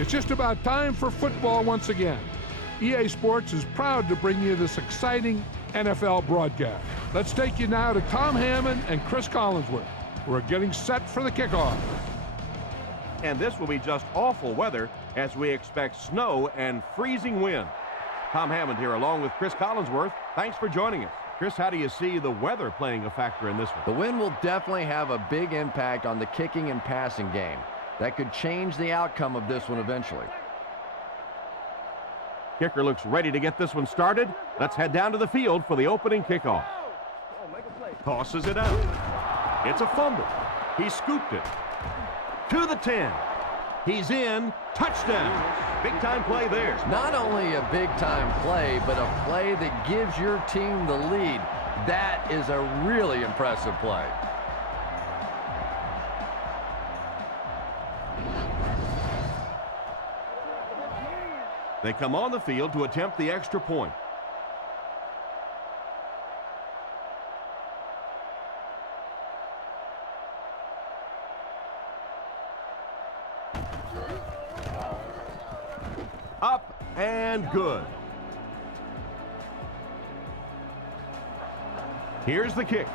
It's just about time for football once again. EA Sports is proud to bring you this exciting NFL broadcast. Let's take you now to Tom Hammond and Chris Collinsworth. We're getting set for the kickoff. And this will be just awful weather as we expect snow and freezing wind. Tom Hammond here along with Chris Collinsworth. Thanks for joining us. Chris, how do you see the weather playing a factor in this one? The wind will definitely have a big impact on the kicking and passing game. That could change the outcome of this one eventually. Kicker looks ready to get this one started. Let's head down to the field for the opening kickoff. Tosses it out. It's a fumble. He scooped it. To the 10. He's in. Touchdown. Big-time play there. Not only a big-time play, but a play that gives your team the lead. That is a really impressive play. They come on the field to attempt the extra point. Up and good. Here's the kick.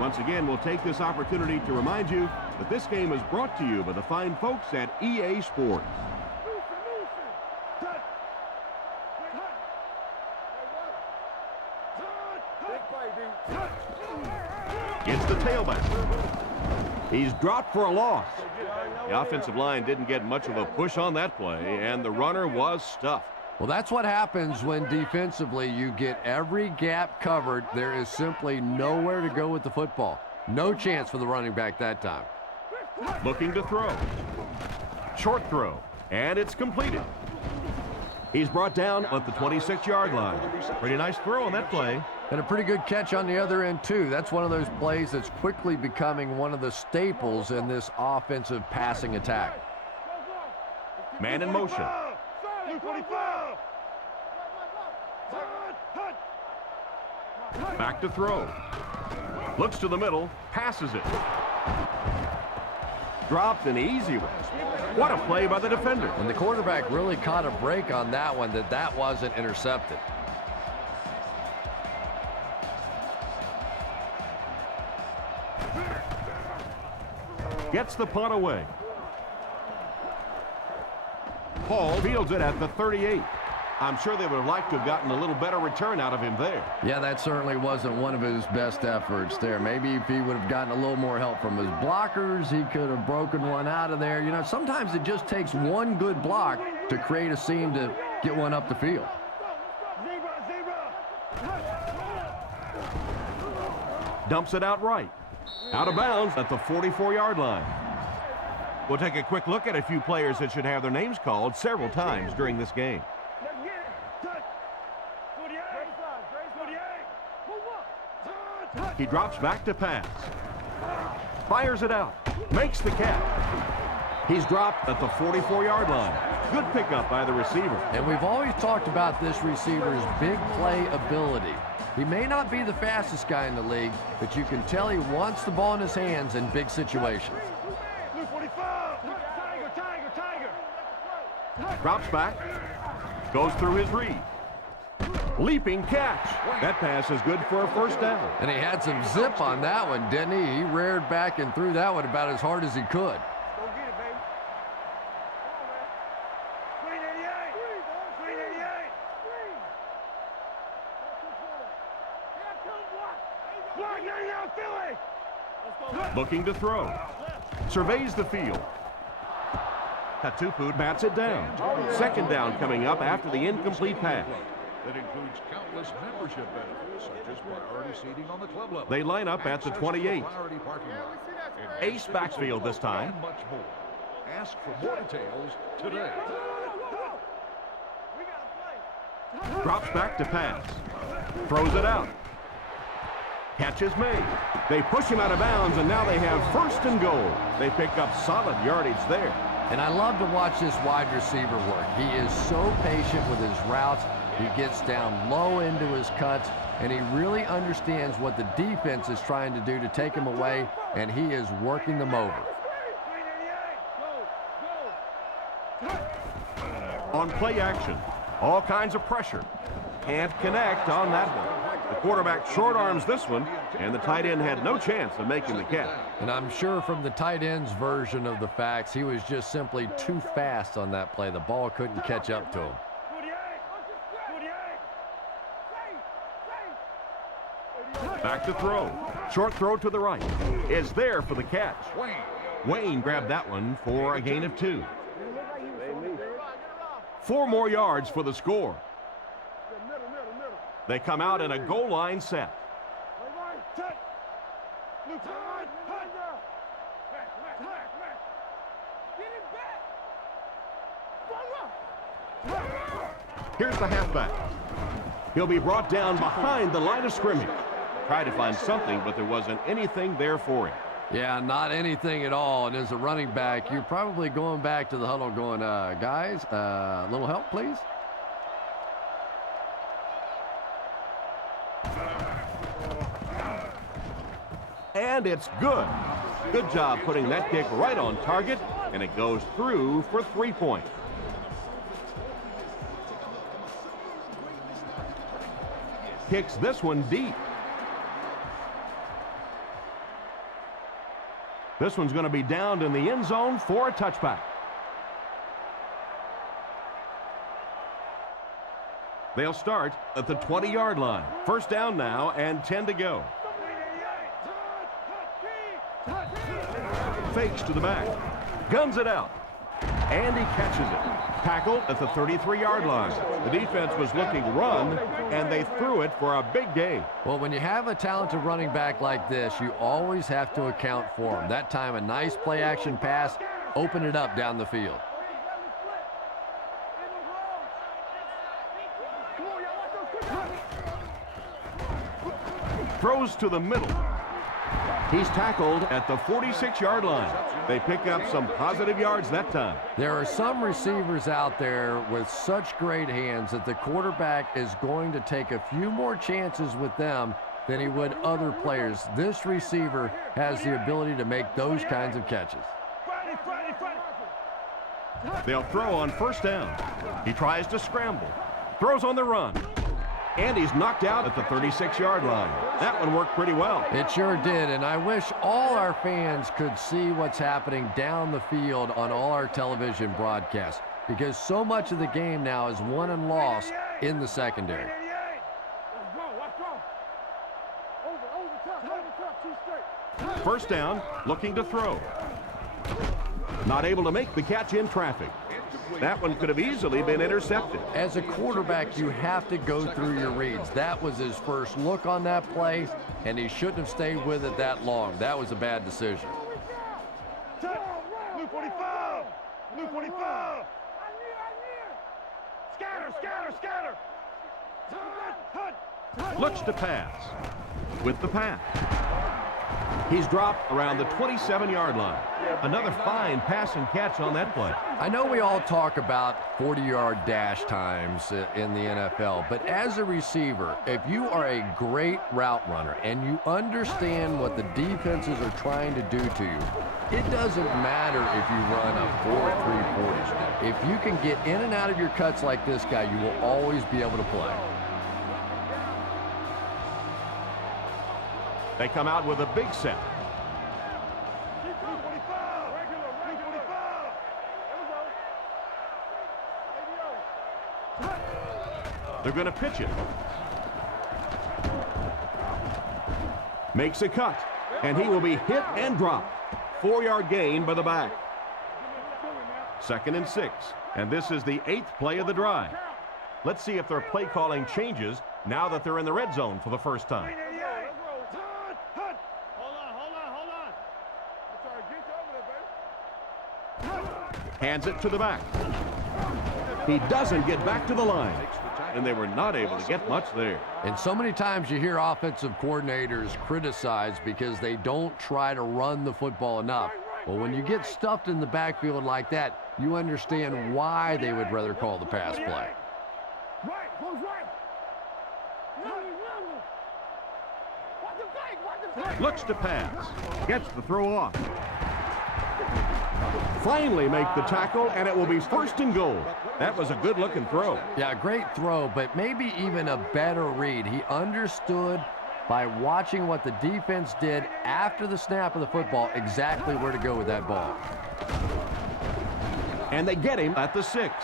Once again, we'll take this opportunity to remind you that this game is brought to you by the fine folks at EA Sports. It's the tailback. He's dropped for a loss. The offensive line didn't get much of a push on that play, and the runner was stuffed. Well, that's what happens when defensively you get every gap covered. There is simply nowhere to go with the football. No chance for the running back that time. Looking to throw. Short throw, and it's completed. He's brought down at the 26-yard line. Pretty nice throw on that play. And a pretty good catch on the other end, too. That's one of those plays that's quickly becoming one of the staples in this offensive passing attack. Man in motion. Back to throw. Looks to the middle, passes it. Dropped an easy one. What a play by the defender. And the quarterback really caught a break on that one, that wasn't intercepted. Gets the punt away. Paul fields it at the 38. I'm sure they would have liked to have gotten a little better return out of him there. Yeah, that certainly wasn't one of his best efforts there. Maybe if he would have gotten a little more help from his blockers, he could have broken one out of there. You know, sometimes it just takes one good block to create a seam to get one up the field. Dumps it out right. Out of bounds at the 44-yard line. We'll take a quick look at a few players that should have their names called several times during this game. He drops back to pass. Fires it out. Makes the catch. He's dropped at the 44-yard line. Good pickup by the receiver. And we've always talked about this receiver's big play ability. He may not be the fastest guy in the league, but you can tell he wants the ball in his hands in big situations. Drops back. Goes through his read. Leaping catch. That pass is good for a first down. And he had some zip on that one, didn't he? He reared back and threw that one about as hard as he could. Looking to throw. Surveys the field. Katupu bats it down. Second down coming up after the incomplete pass. That includes countless membership benefits, such as priority seating on the club level. They line up at the 28. Ace Ace backfield this time. Much more. Ask for more details today. Drops back to pass. Throws it out. Catch is made. They push him out of bounds, and now they have first and goal. They pick up solid yardage there. And I love to watch this wide receiver work. He is so patient with his routes. He gets down low into his cuts, and he really understands what the defense is trying to do to take him away, and he is working them over. On play action, all kinds of pressure. Can't connect on that one. The quarterback short arms this one, and the tight end had no chance of making the catch. And I'm sure from the tight end's version of the facts, he was just simply too fast on that play. The ball couldn't catch up to him. Back to throw. Short throw to the right. Is there for the catch. Wayne grabbed that one for a gain of 2. 4 more yards for the score. They come out in a goal line set. Here's the halfback. He'll be brought down behind the line of scrimmage. Tried to find something, but there wasn't anything there for him. Yeah, not anything at all. And as a running back, you're probably going back to the huddle going, guys, a little help, please. And it's good. Good job putting that kick right on target, and it goes through for 3 points. Kicks this one deep. This one's going to be downed in the end zone for a touchback. They'll start at the 20-yard line. First down now and 10 to go. Fakes to the back. Guns it out. And he catches it. Tackled at the 33-yard line. The defense was looking run, and they threw it for a big gain. Well, when you have a talented running back like this, you always have to account for him. That time, a nice play-action pass opened it up down the field. Throws to the middle. He's tackled at the 46-yard line. They pick up some positive yards that time. There are some receivers out there with such great hands that the quarterback is going to take a few more chances with them than he would other players. This receiver has the ability to make those kinds of catches. They'll throw on first down. He tries to scramble. Throws on the run. And he's knocked out at the 36-yard line. That one worked pretty well. It sure did, and I wish all our fans could see what's happening down the field on all our television broadcasts, because so much of the game now is won and lost in the secondary. First down, looking to throw. Not able to make the catch in traffic. That one could have easily been intercepted. As a quarterback, you have to go through your reads. That was his first look on that play, and he shouldn't have stayed with it that long. That was a bad decision. Blue 45! Blue 45! Scatter, scatter, scatter! Looks to pass. With the pass. He's dropped around the 27-yard line. Another fine pass and catch on that play. I know we all talk about 40-yard dash times in the NFL, but as a receiver, if you are a great route runner and you understand what the defenses are trying to do to you, it doesn't matter if you run a 4.3 40. If you can get in and out of your cuts like this guy, you will always be able to play. They come out with a big set. They're going to pitch it. Makes a cut, and he will be hit and dropped. 4-yard gain by the back. 2nd and 6, and this is the 8th play of the drive. Let's see if their play calling changes now that they're in the red zone for the first time. Hands it to the back. He doesn't get back to the line, and they were not able to get much there. And so many times you hear offensive coordinators criticized because they don't try to run the football enough. Well, when you get stuffed in the backfield like that, you understand why they would rather call the pass play. Looks to pass. Gets the throw off. finally make the tackle, and it will be 1st and goal. That was a good-looking throw. Yeah, great throw, but maybe even a better read. He understood by watching what the defense did after the snap of the football exactly where to go with that ball. And they get him at the 6.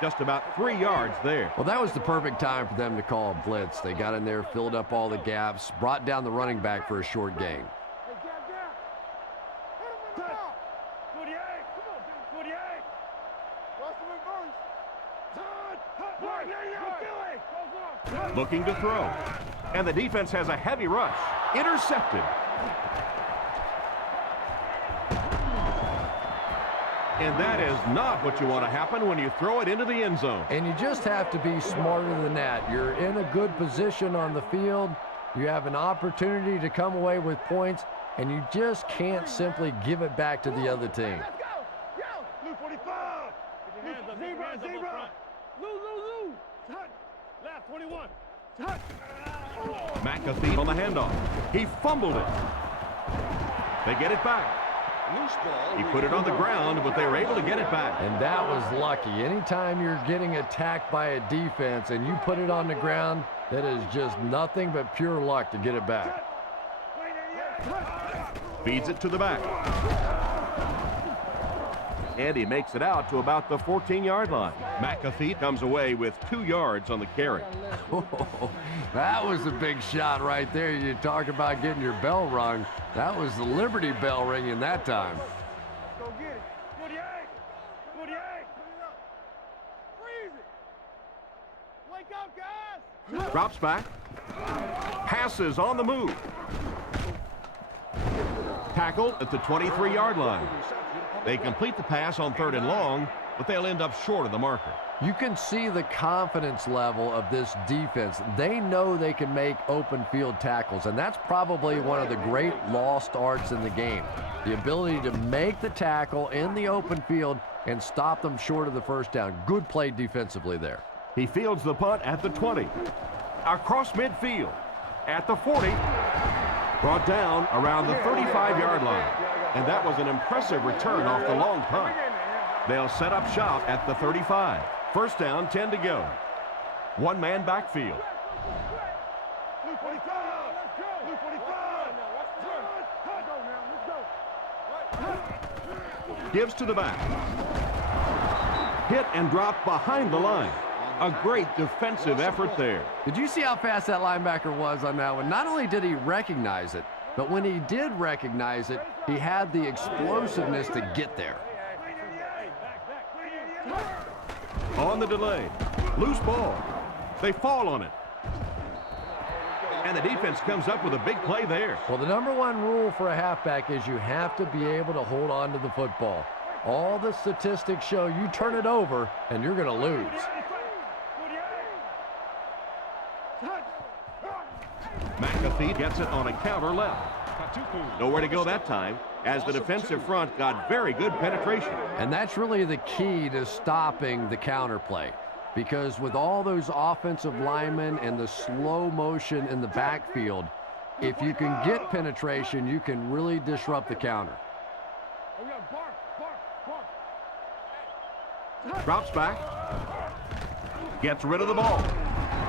Just about 3 yards there. Well, that was the perfect time for them to call a blitz. They got in there, filled up all the gaps, brought down the running back for a short gain. Looking to throw. And the defense has a heavy rush. Intercepted. And that is not what you want to happen when you throw it into the end zone. And you just have to be smarter than that. You're in a good position on the field. You have an opportunity to come away with points, and you just can't simply give it back to the other team. Blue 45. Zebra. Lou. Touch. Left 21. Touch. McAfee on the handoff. He fumbled it. They get it back. He put it on the ground, but they were able to get it back. And that was lucky. Anytime you're getting attacked by a defense and you put it on the ground, that is just nothing but pure luck to get it back. Feeds it to the back. And he makes it out to about the 14-yard line. McAfee comes away with 2 yards on the carry. Oh, that was a big shot right there. You talk about getting your bell rung. That was the Liberty Bell ringing that time. Go get it. 48. 48. Freeze it. Wake up, guys. Drops back. Passes on the move. Tackle at the 23-yard line. They complete the pass on 3rd and long, but they'll end up short of the marker. You can see the confidence level of this defense. They know they can make open field tackles, and that's probably one of the great lost arts in the game. The ability to make the tackle in the open field and stop them short of the first down. Good play defensively there. He fields the punt at the 20. Across midfield at the 40. Brought down around the 35-yard line. And that was an impressive return off the long punt. They'll set up shop at the 35. 1st down, 10 to go. One-man backfield. Blue 45. Blue 45. Gives to the back. Hit and drop behind the line. A great defensive effort there. Did you see how fast that linebacker was on that one? Not only did he recognize it, but when he did recognize it, he had the explosiveness to get there. On the delay. Loose ball. They fall on it. And the defense comes up with a big play there. Well, the #1 rule for a halfback is you have to be able to hold on to the football. All the statistics show you turn it over and you're going to lose. McAfee gets it on a counter left. Nowhere to go that time, as the defensive front got very good penetration. And that's really the key to stopping the counter play. Because with all those offensive linemen and the slow motion in the backfield, if you can get penetration, you can really disrupt the counter. Drops back. Gets rid of the ball.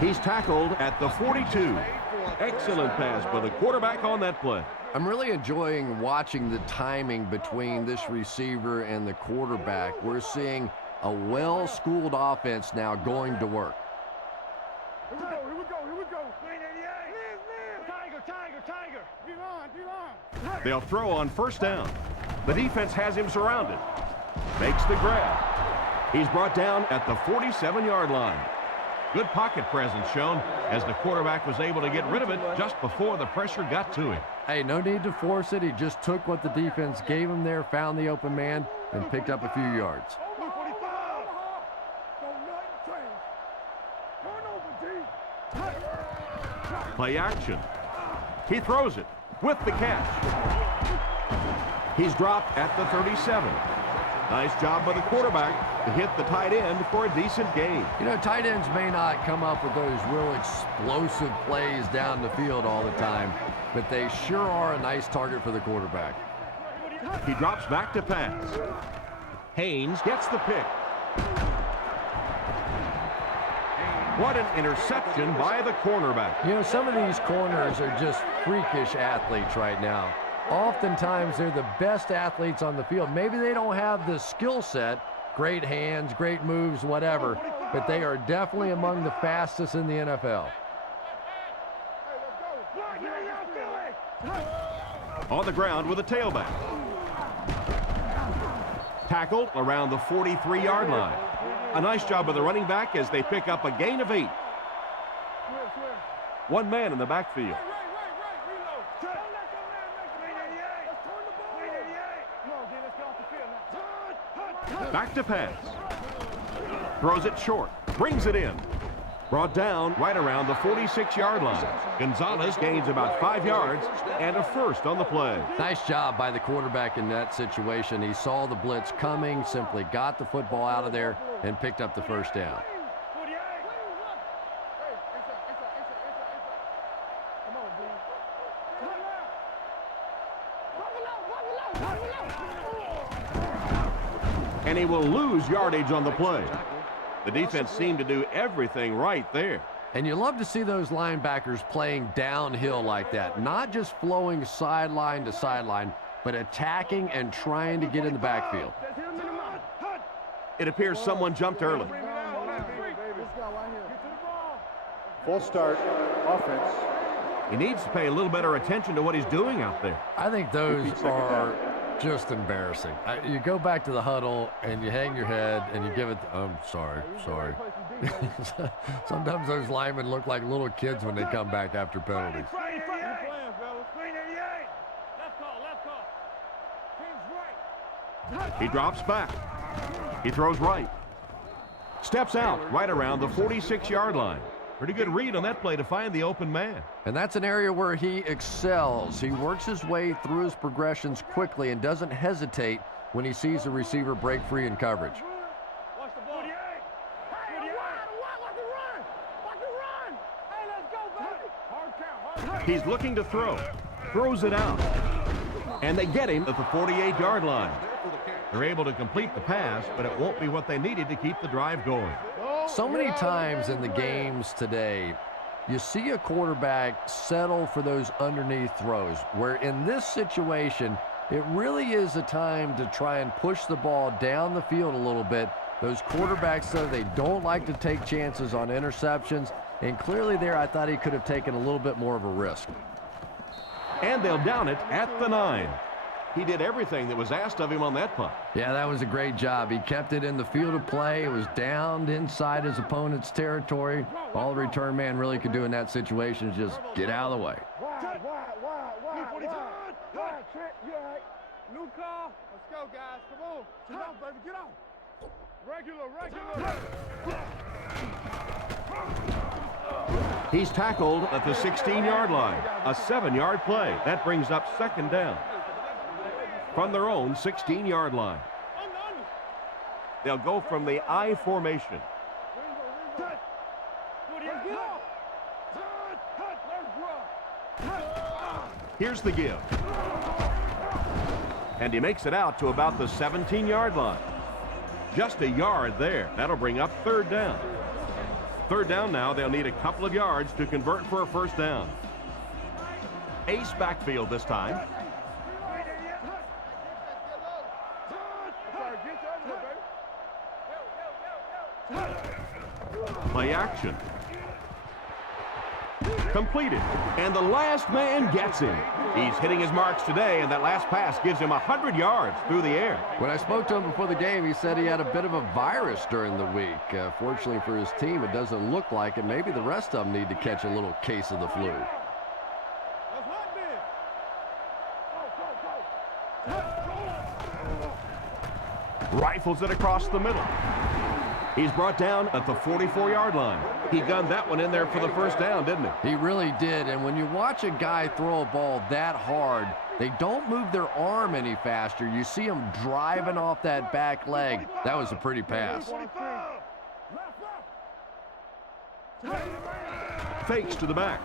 He's tackled at the 42. Excellent pass by the quarterback on that play. I'm really enjoying watching the timing between this receiver and the quarterback. We're seeing a well-schooled offense now going to work. Here we go. Tiger. D-line. They'll throw on 1st down. The defense has him surrounded. Makes the grab. He's brought down at the 47-yard line. Good pocket presence shown as the quarterback was able to get rid of it just before the pressure got to him. Hey, no need to force it. He just took what the defense gave him there, found the open man, and picked up a few yards. Blue 45. Play action. He throws it with the catch. He's dropped at the 37. Nice job by the quarterback to hit the tight end for a decent gain. You know, tight ends may not come up with those real explosive plays down the field all the time, but they sure are a nice target for the quarterback. He drops back to pass. Haynes gets the pick. What an interception by the cornerback. You know, some of these corners are just freakish athletes right now. Oftentimes, they're the best athletes on the field. Maybe they don't have the skill set, great hands, great moves, whatever, but they are definitely among the fastest in the NFL. On the ground with a tailback. Tackled around the 43-yard line. A nice job of the running back as they pick up a gain of 8. One man in the backfield. Back to pass. Throws it short. Brings it in. Brought down right around the 46-yard line. Gonzalez gains about 5 yards and a first on the play. Nice job by the quarterback in that situation. He saw the blitz coming, simply got the football out of there, and picked up the first down. And he will lose yardage on the play. The defense seemed to do everything right there. And you love to see those linebackers playing downhill like that, not just flowing sideline to sideline, but attacking and trying to get in the backfield. It appears someone jumped early. Full start, offense. He needs to pay a little better attention to what he's doing out there. I think those are just embarrassing. You go back to the huddle and you hang your head and you give it, sorry. Sometimes those linemen look like little kids when they come back after penalties. He drops back. He throws right. Steps out right around the 46-yard line. Pretty good read on that play to find the open man. And that's an area where he excels. He works his way through his progressions quickly and doesn't hesitate when he sees a receiver break free in coverage. He's looking to throw. Throws it out. And they get him at the 48-yard line. They're able to complete the pass, but it won't be what they needed to keep the drive going. So many times in the games today, you see a quarterback settle for those underneath throws, where in this situation, it really is a time to try and push the ball down the field a little bit. Those quarterbacks, though, they don't like to take chances on interceptions, and clearly there I thought he could have taken a little bit more of a risk. And they'll down it at the 9. He did everything that was asked of him on that punt. Yeah, that was a great job. He kept it in the field of play. It was downed inside his opponent's territory. All the return man really could do in that situation is just get out of the way. New call. Let's go, guys. Come on. Get on, baby. Get on. Regular. He's tackled at the 16-yard line. A 7-yard play. That brings up second down. From their own 16-yard line. They'll go from the I formation. Here's the give. And he makes it out to about the 17-yard line. Just a yard there. That'll bring up third down. Third down now. They'll need a couple of yards to convert for a first down. Ace backfield this time. Play action. Completed. And the last man gets him. He's hitting his marks today, and that last pass gives him 100 yards through the air. When I spoke to him before the game, he said he had a bit of a virus during the week. Fortunately for his team, it doesn't look like it. Maybe the rest of them need to catch a little case of the flu. Rifles it across the middle. He's brought down at the 44-yard line. He gunned that one in there for the first down, didn't he? He really did, and when you watch a guy throw a ball that hard, they don't move their arm any faster. You see him driving off that back leg. That was a pretty pass. Fakes to the back.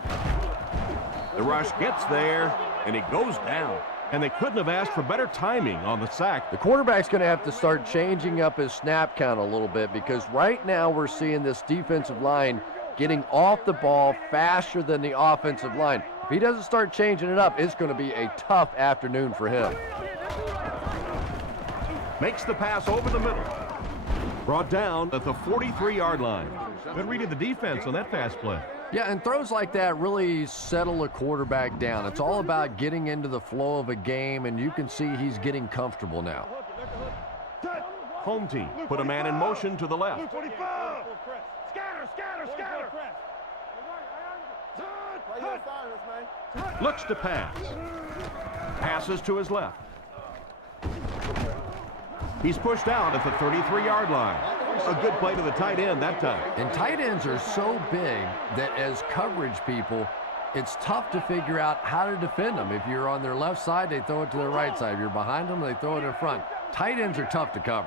The rush gets there, and he goes down. And they couldn't have asked for better timing on the sack. The quarterback's going to have to start changing up his snap count a little bit, because right now we're seeing this defensive line getting off the ball faster than the offensive line. If he doesn't start changing it up, it's going to be a tough afternoon for him. Makes the pass over the middle. Brought down at the 43-yard line. Good read of the defense on that pass play. Yeah, and throws like that really settle a quarterback down. It's all about getting into the flow of a game, and you can see he's getting comfortable now. Home team put a man in motion to the left. Looks to pass. Passes to his left. He's pushed out at the 33-yard line. A good play to the tight end that time. And tight ends are so big that as coverage people, it's tough to figure out how to defend them. If you're on their left side, they throw it to their right side. If you're behind them, they throw it in front. Tight ends are tough to cover.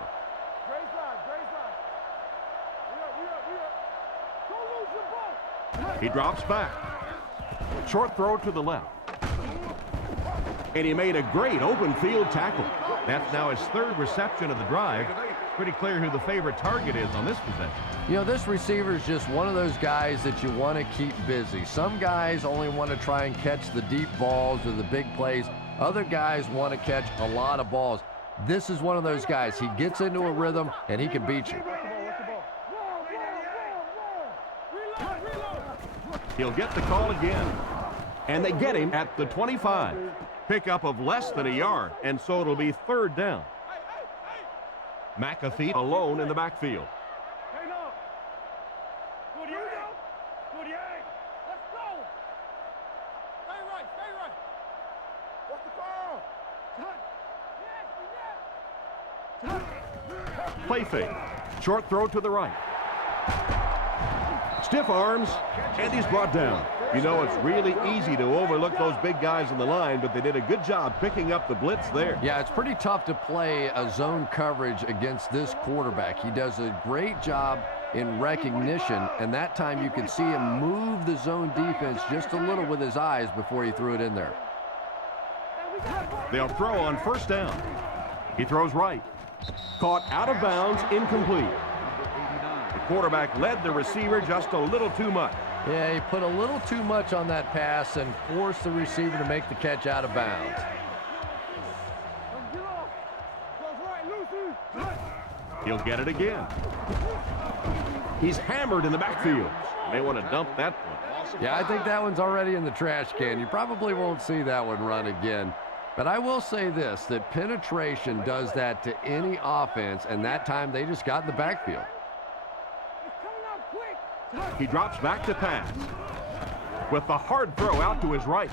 He drops back. Short throw to the left. And he made a great open field tackle. That's now his third reception of the drive. Pretty clear who the favorite target is on this possession. You know, this receiver is just one of those guys that you want to keep busy. Some guys only want to try and catch the deep balls or the big plays. Other guys want to catch a lot of balls. This is one of those guys. He gets into a rhythm and he can beat you. He'll get the call again. And they get him at the 25. Pickup of less than a yard, and so it'll be third down. McAfee alone in the backfield. Play fake. Short throw to the right. Stiff arms, and he's brought down. You know, it's really easy to overlook those big guys in the line, but they did a good job picking up the blitz there. Yeah, it's pretty tough to play a zone coverage against this quarterback. He does a great job in recognition, and that time you could see him move the zone defense just a little with his eyes before he threw it in there. They'll throw on first down. He throws right. Caught out of bounds, incomplete. The quarterback led the receiver just a little too much. Yeah, he put a little too much on that pass and forced the receiver to make the catch out of bounds. He'll get it again. He's hammered in the backfield. May want to dump that one. Yeah, I think that one's already in the trash can. You probably won't see that one run again. But I will say this, that penetration does that to any offense, and that time they just got in the backfield. He drops back to pass with the hard throw out to his right.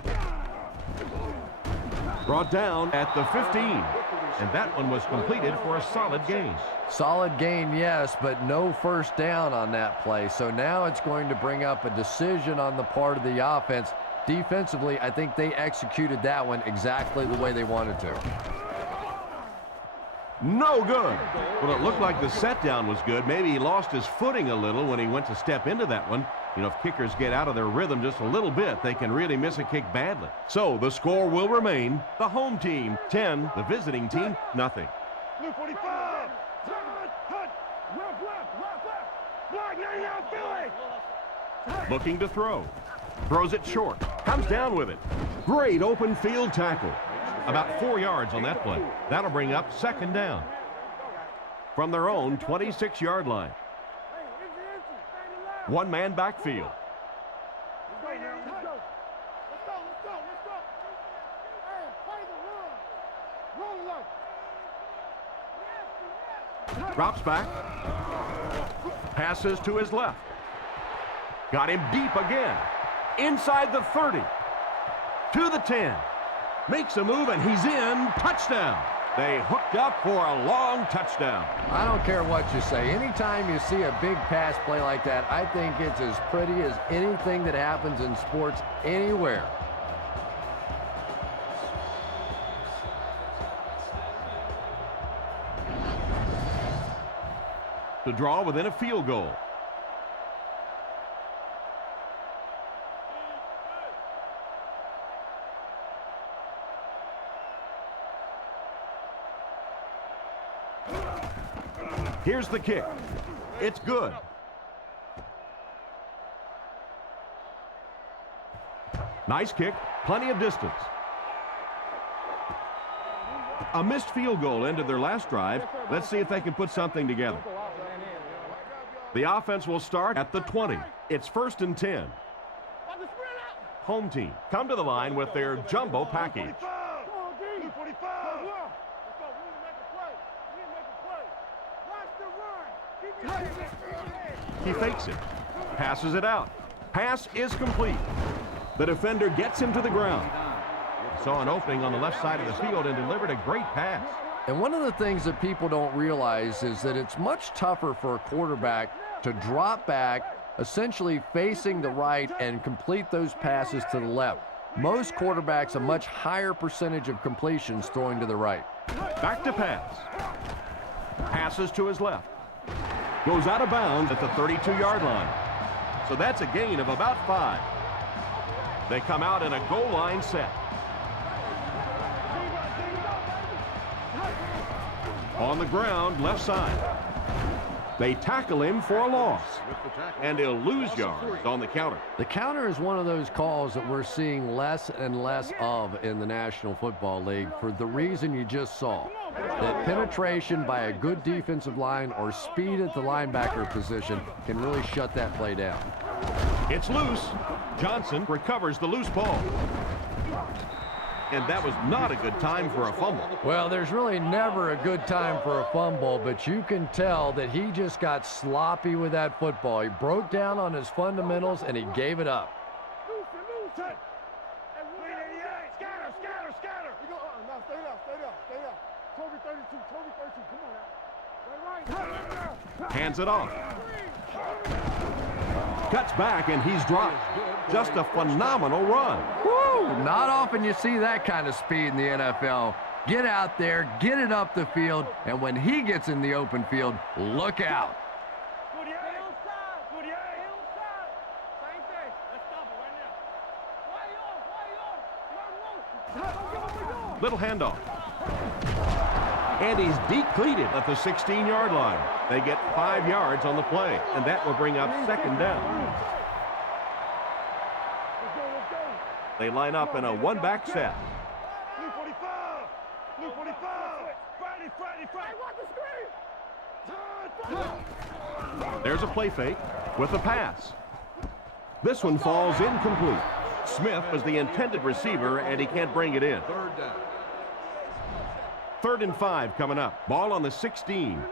Brought down at the 15, and that one was completed for a solid gain. Solid gain, yes, but no first down on that play. So now it's going to bring up a decision on the part of the offense. Defensively, I think they executed that one exactly the way they wanted to. No good. Well, it looked like the set down was good. Maybe he lost his footing a little when he went to step into that one. You know, if kickers get out of their rhythm just a little bit, they can really miss a kick badly. So the score will remain the home team 10, the visiting team nothing. Blue 45. Black 99 Philly. Looking to throw. Throws it short. Comes down with it. Great open field tackle. About 4 yards on that play. That'll bring up second down from their own 26-yard line. One-man backfield. Drops back. Passes to his left. Got him deep again. Inside the 30. To the 10. Makes a move, and he's in. Touchdown. They hooked up for a long touchdown. I don't care what you say. Anytime you see a big pass play like that, I think it's as pretty as anything that happens in sports anywhere. To draw within a field goal. Here's the kick. It's good. Nice kick. Plenty of distance. A missed field goal ended their last drive. Let's see if they can put something together. The offense will start at the 20. It's 1st and 10. Home team come to the line with their jumbo package. He fakes it. Passes it out. Pass is complete. The defender gets him to the ground. Saw an opening on the left side of the field and delivered a great pass. And one of the things that people don't realize is that it's much tougher for a quarterback to drop back, essentially facing the right, and complete those passes to the left. Most quarterbacks a much higher percentage of completions throwing to the right. Back to pass. Passes to his left. Goes out of bounds at the 32-yard line. So that's a gain of about 5. They come out in a goal line set. On the ground, left side. They tackle him for a loss, and he'll lose yards on the counter. The counter is one of those calls that we're seeing less and less of in the National Football League for the reason you just saw. That penetration by a good defensive line or speed at the linebacker position can really shut that play down. It's loose. Johnson recovers the loose ball. And that was not a good time for a fumble. Well, there's really never a good time for a fumble, but you can tell that he just got sloppy with that football. He broke down on his fundamentals, and he gave it up. Hands it off. Cuts back, and he's dropped. Just a phenomenal run. Woo! Not often you see that kind of speed in the NFL. Get out there, get it up the field, and when he gets in the open field, look out. Little handoff. And he's depleted at the 16-yard line. They get 5 yards on the play, and that will bring up 2nd down. They line up in a one-back set. There's a play fake with a pass. This one falls incomplete. Smith was the intended receiver, and he can't bring it in. 3rd down. 3rd and 5 coming up. Ball on the 16.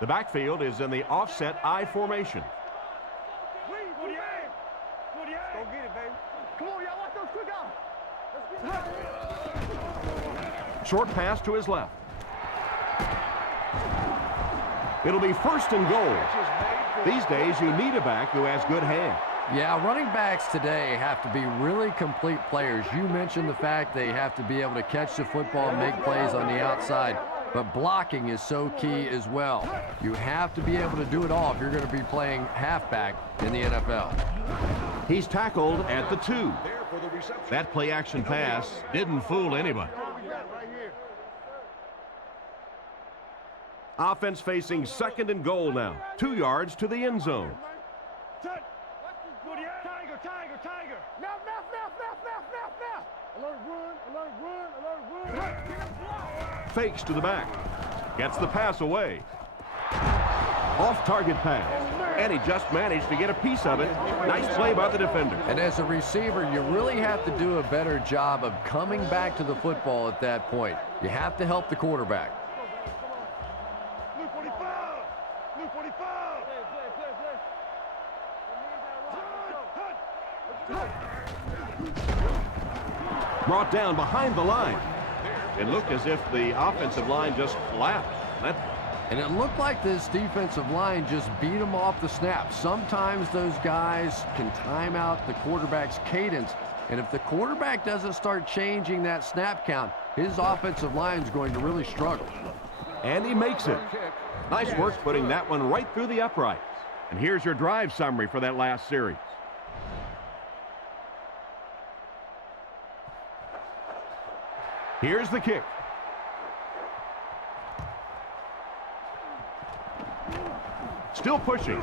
The backfield is in the offset I formation. Short pass to his left. It'll be 1st and goal. These days, you need a back who has good hands. Yeah, running backs today have to be really complete players. You mentioned the fact they have to be able to catch the football and make plays on the outside, but blocking is so key as well. You have to be able to do it all if you're going to be playing halfback in the NFL. He's tackled at the 2. That play-action pass didn't fool anybody. Offense facing 2nd and goal now. 2 yards to the end zone. Fakes to the back. Gets the pass away. Off-target pass. And he just managed to get a piece of it. Nice play by the defender. And as a receiver, you really have to do a better job of coming back to the football at that point. You have to help the quarterback. Brought down behind the line. It looked as if the offensive line just collapsed. And it looked like this defensive line just beat them off the snap. Sometimes those guys can time out the quarterback's cadence. And if the quarterback doesn't start changing that snap count, his offensive line is going to really struggle. And he makes it. Nice work putting that one right through the uprights. And here's your drive summary for that last series. Here's the kick. Still pushing.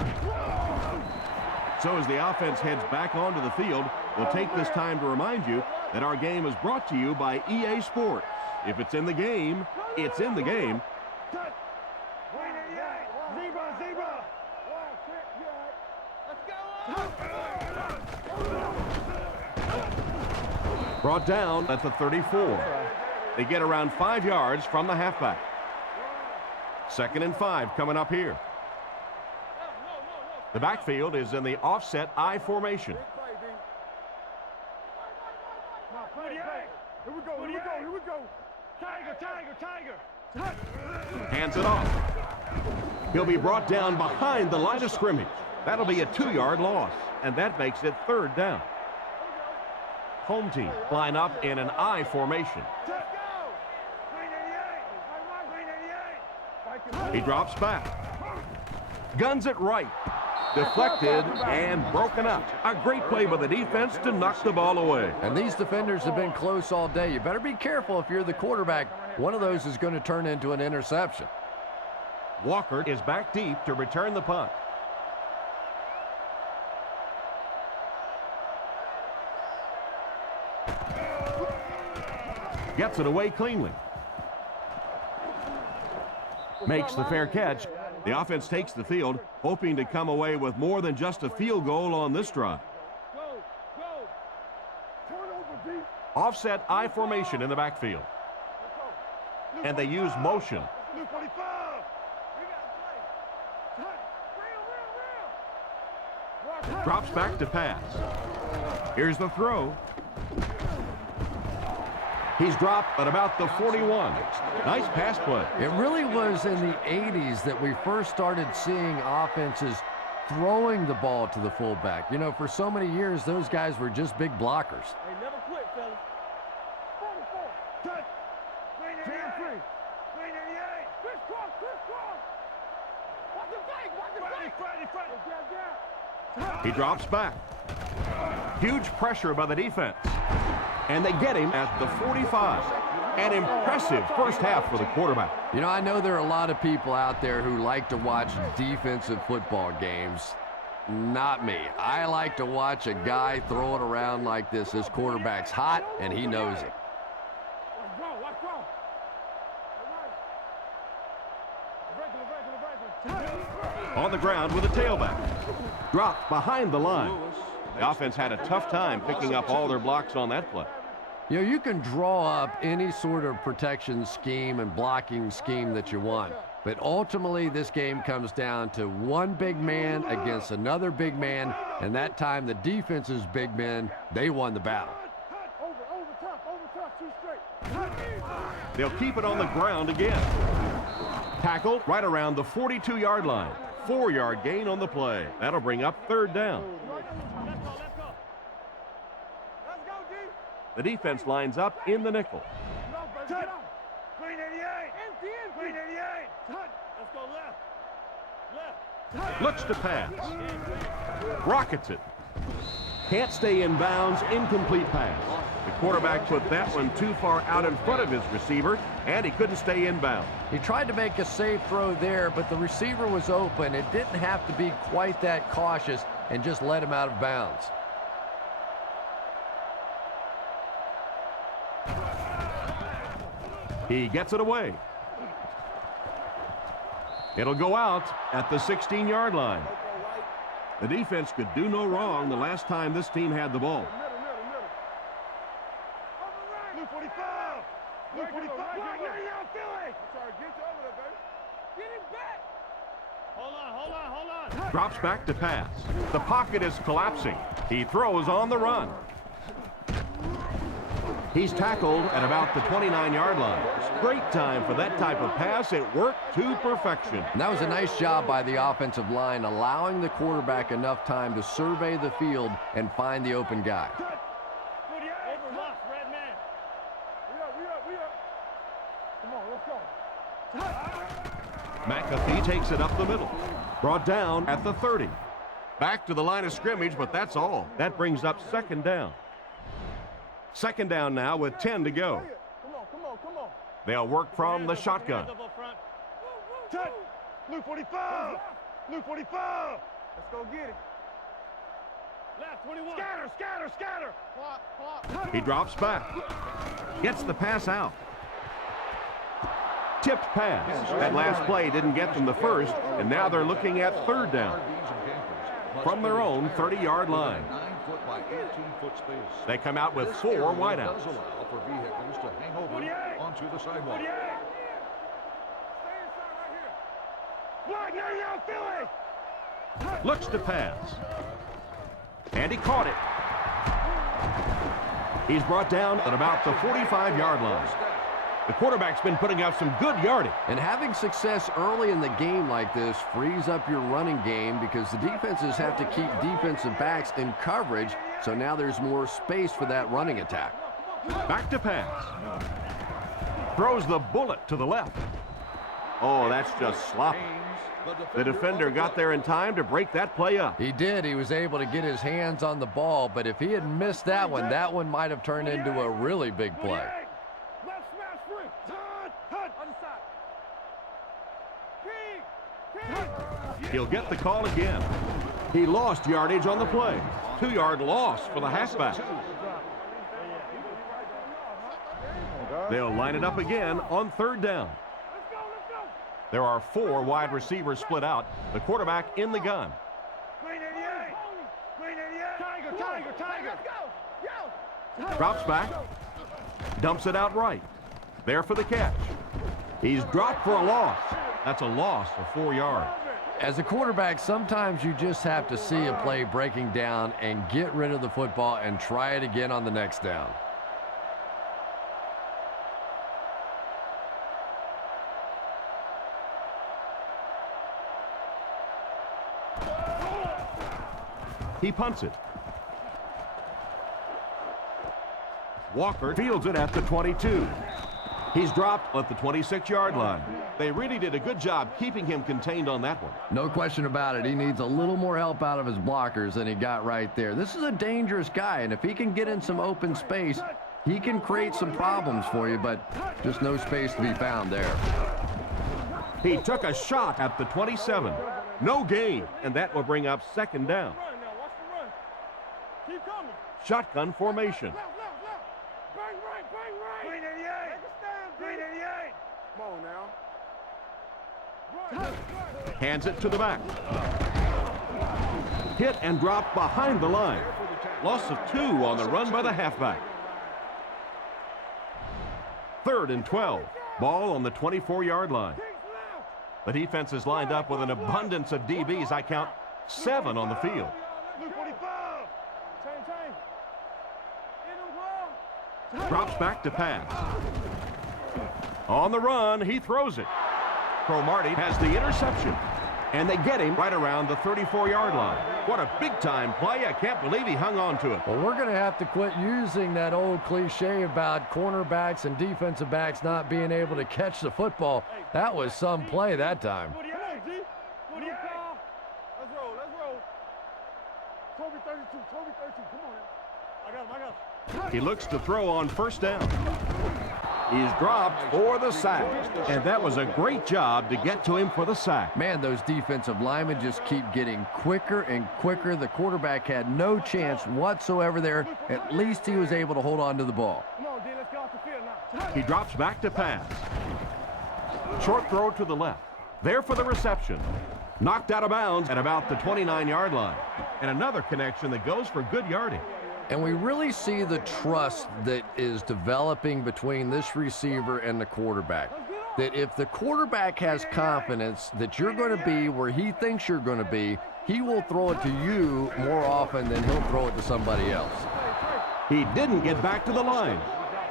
So as the offense heads back onto the field, we'll take this time to remind you that our game is brought to you by EA Sports. If it's in the game, it's in the game. Brought down at the 34. They get around 5 yards from the halfback. 2nd and 5 coming up here. The backfield is in the offset I formation. Here we go, here we go, here we go. Tiger. Hands it off. He'll be brought down behind the line of scrimmage. That'll be a 2-yard loss, and that makes it 3rd down. Home team line up in an I formation. He drops back. Guns it right. Deflected and broken up. A great play by the defense to knock the ball away. And these defenders have been close all day. You better be careful if you're the quarterback. One of those is going to turn into an interception. Walker is back deep to return the punt. Gets it away cleanly. Makes the fair catch. The offense takes the field, hoping to come away with more than just a field goal on this drive. Offset I formation in the backfield. And they use motion. Drops back to pass. Here's the throw. He's dropped at about the 41. Nice pass play. It really was in the 80s that we first started seeing offenses throwing the ball to the fullback. You know, for so many years, those guys were just big blockers. Hey, never quit, fellas. 44. Touch. 388. 388. Crisscross. Watch the fake. He drops back. Huge pressure by the defense. And they get him at the 45. An impressive first half for the quarterback. You know, I know there are a lot of people out there who like to watch defensive football games. Not me. I like to watch a guy throw it around like this. This quarterback's hot, and he knows it. On the ground with a tailback. Dropped behind the line. The offense had a tough time picking up all their blocks on that play. You know, you can draw up any sort of protection scheme and blocking scheme that you want. But ultimately, this game comes down to one big man against another big man. And that time, the defense's big men, they won the battle. They'll keep it on the ground again. Tackled right around the 42-yard line. 4-yard gain on the play. That'll bring up 3rd down. The defense lines up in the nickel. Looks to pass. Rockets it. Can't stay in bounds. Incomplete pass. The quarterback put that one too far out in front of his receiver, and he couldn't stay in bounds. He tried to make a safe throw there, but the receiver was open. It didn't have to be quite that cautious and just let him out of bounds. He gets it away. It'll go out at the 16-yard line. The defense could do no wrong the last time this team had the ball. Drops back to pass. The pocket is collapsing. He throws on the run. He's tackled at about the 29-yard line. Great time for that type of pass. It worked to perfection. And that was a nice job by the offensive line, allowing the quarterback enough time to survey the field and find the open guy. McAfee takes it up the middle. Brought down at the 30. Back to the line of scrimmage, but that's all. That brings up 2nd down. 2nd down now with 10 to go. Come on. They'll work from the shotgun. Blue 45. Blue 45. Let's go get it. Left 21. Scatter, scatter, scatter. Clock. He drops back. Gets the pass out. Tipped pass. That last play didn't get them the first, and now they're looking at third down from their own 30-yard line. 9-foot by 18-foot space. They come out with 4 wideouts. Does allow for vehicles to hang over onto the sidewalk. Stay inside right here. Block, now, Philly. Looks to pass. And he caught it. He's brought down at about the 45-yard line. The quarterback's been putting up some good yardage. And having success early in the game like this frees up your running game because the defenses have to keep defensive backs in coverage, so now there's more space for that running attack. Back to pass. Throws the bullet to the left. Oh, that's just sloppy. The defender got there in time to break that play up. He did. He was able to get his hands on the ball, but if he had missed that one might have turned into a really big play. Left smash free. Hut. Other side. King. He'll get the call again. He lost yardage on the play. 2-yard loss for the halfback. They'll line it up again on third down. There are 4 wide receivers split out. The quarterback in the gun. Green 88. Green 88. Tiger. Let's go. Drops back. Dumps it out right. There for the catch. He's dropped for a loss. That's a loss of 4 yards. As a quarterback, sometimes you just have to see a play breaking down and get rid of the football and try it again on the next down. He punts it. Walker fields it at the 22. He's dropped at the 26-yard line. They really did a good job keeping him contained on that one. No question about it. He needs a little more help out of his blockers than he got right there. This is a dangerous guy, and if he can get in some open space, he can create some problems for you, but just no space to be found there. He took a shot at the 27. No gain, and that will bring up second down. Keep coming. Shotgun formation. Left. Bang right. Green 88. Make a stand. Green 88. Come on now. Run. Hands it to the back. Hit and drop behind the line. Loss of 2 on the run by the halfback. 3rd and 12. Ball on the 24-yard line. The defense is lined up with an abundance of DBs. I count 7 on the field. Blue 45. Drops back to pass. On the run, he throws it. Cromartie has the interception. And they get him right around the 34-yard line. What a big-time play. I can't believe he hung on to it. Well, we're going to have to quit using that old cliche about cornerbacks and defensive backs not being able to catch the football. That was some play that time. Let's roll. Toby 32. Come on now. I got him. He looks to throw on first down. He's dropped for the sack. And that was a great job to get to him for the sack. Man, those defensive linemen just keep getting quicker and quicker. The quarterback had no chance whatsoever there. At least he was able to hold on to the ball. Come on, D. Let's get off the field now. He drops back to pass. Short throw to the left. There for the reception. Knocked out of bounds at about the 29-yard line. And another connection that goes for good yardage. And we really see the trust that is developing between this receiver and the quarterback. That if the quarterback has confidence that you're going to be where he thinks you're going to be, he will throw it to you more often than he'll throw it to somebody else. He didn't get back to the line.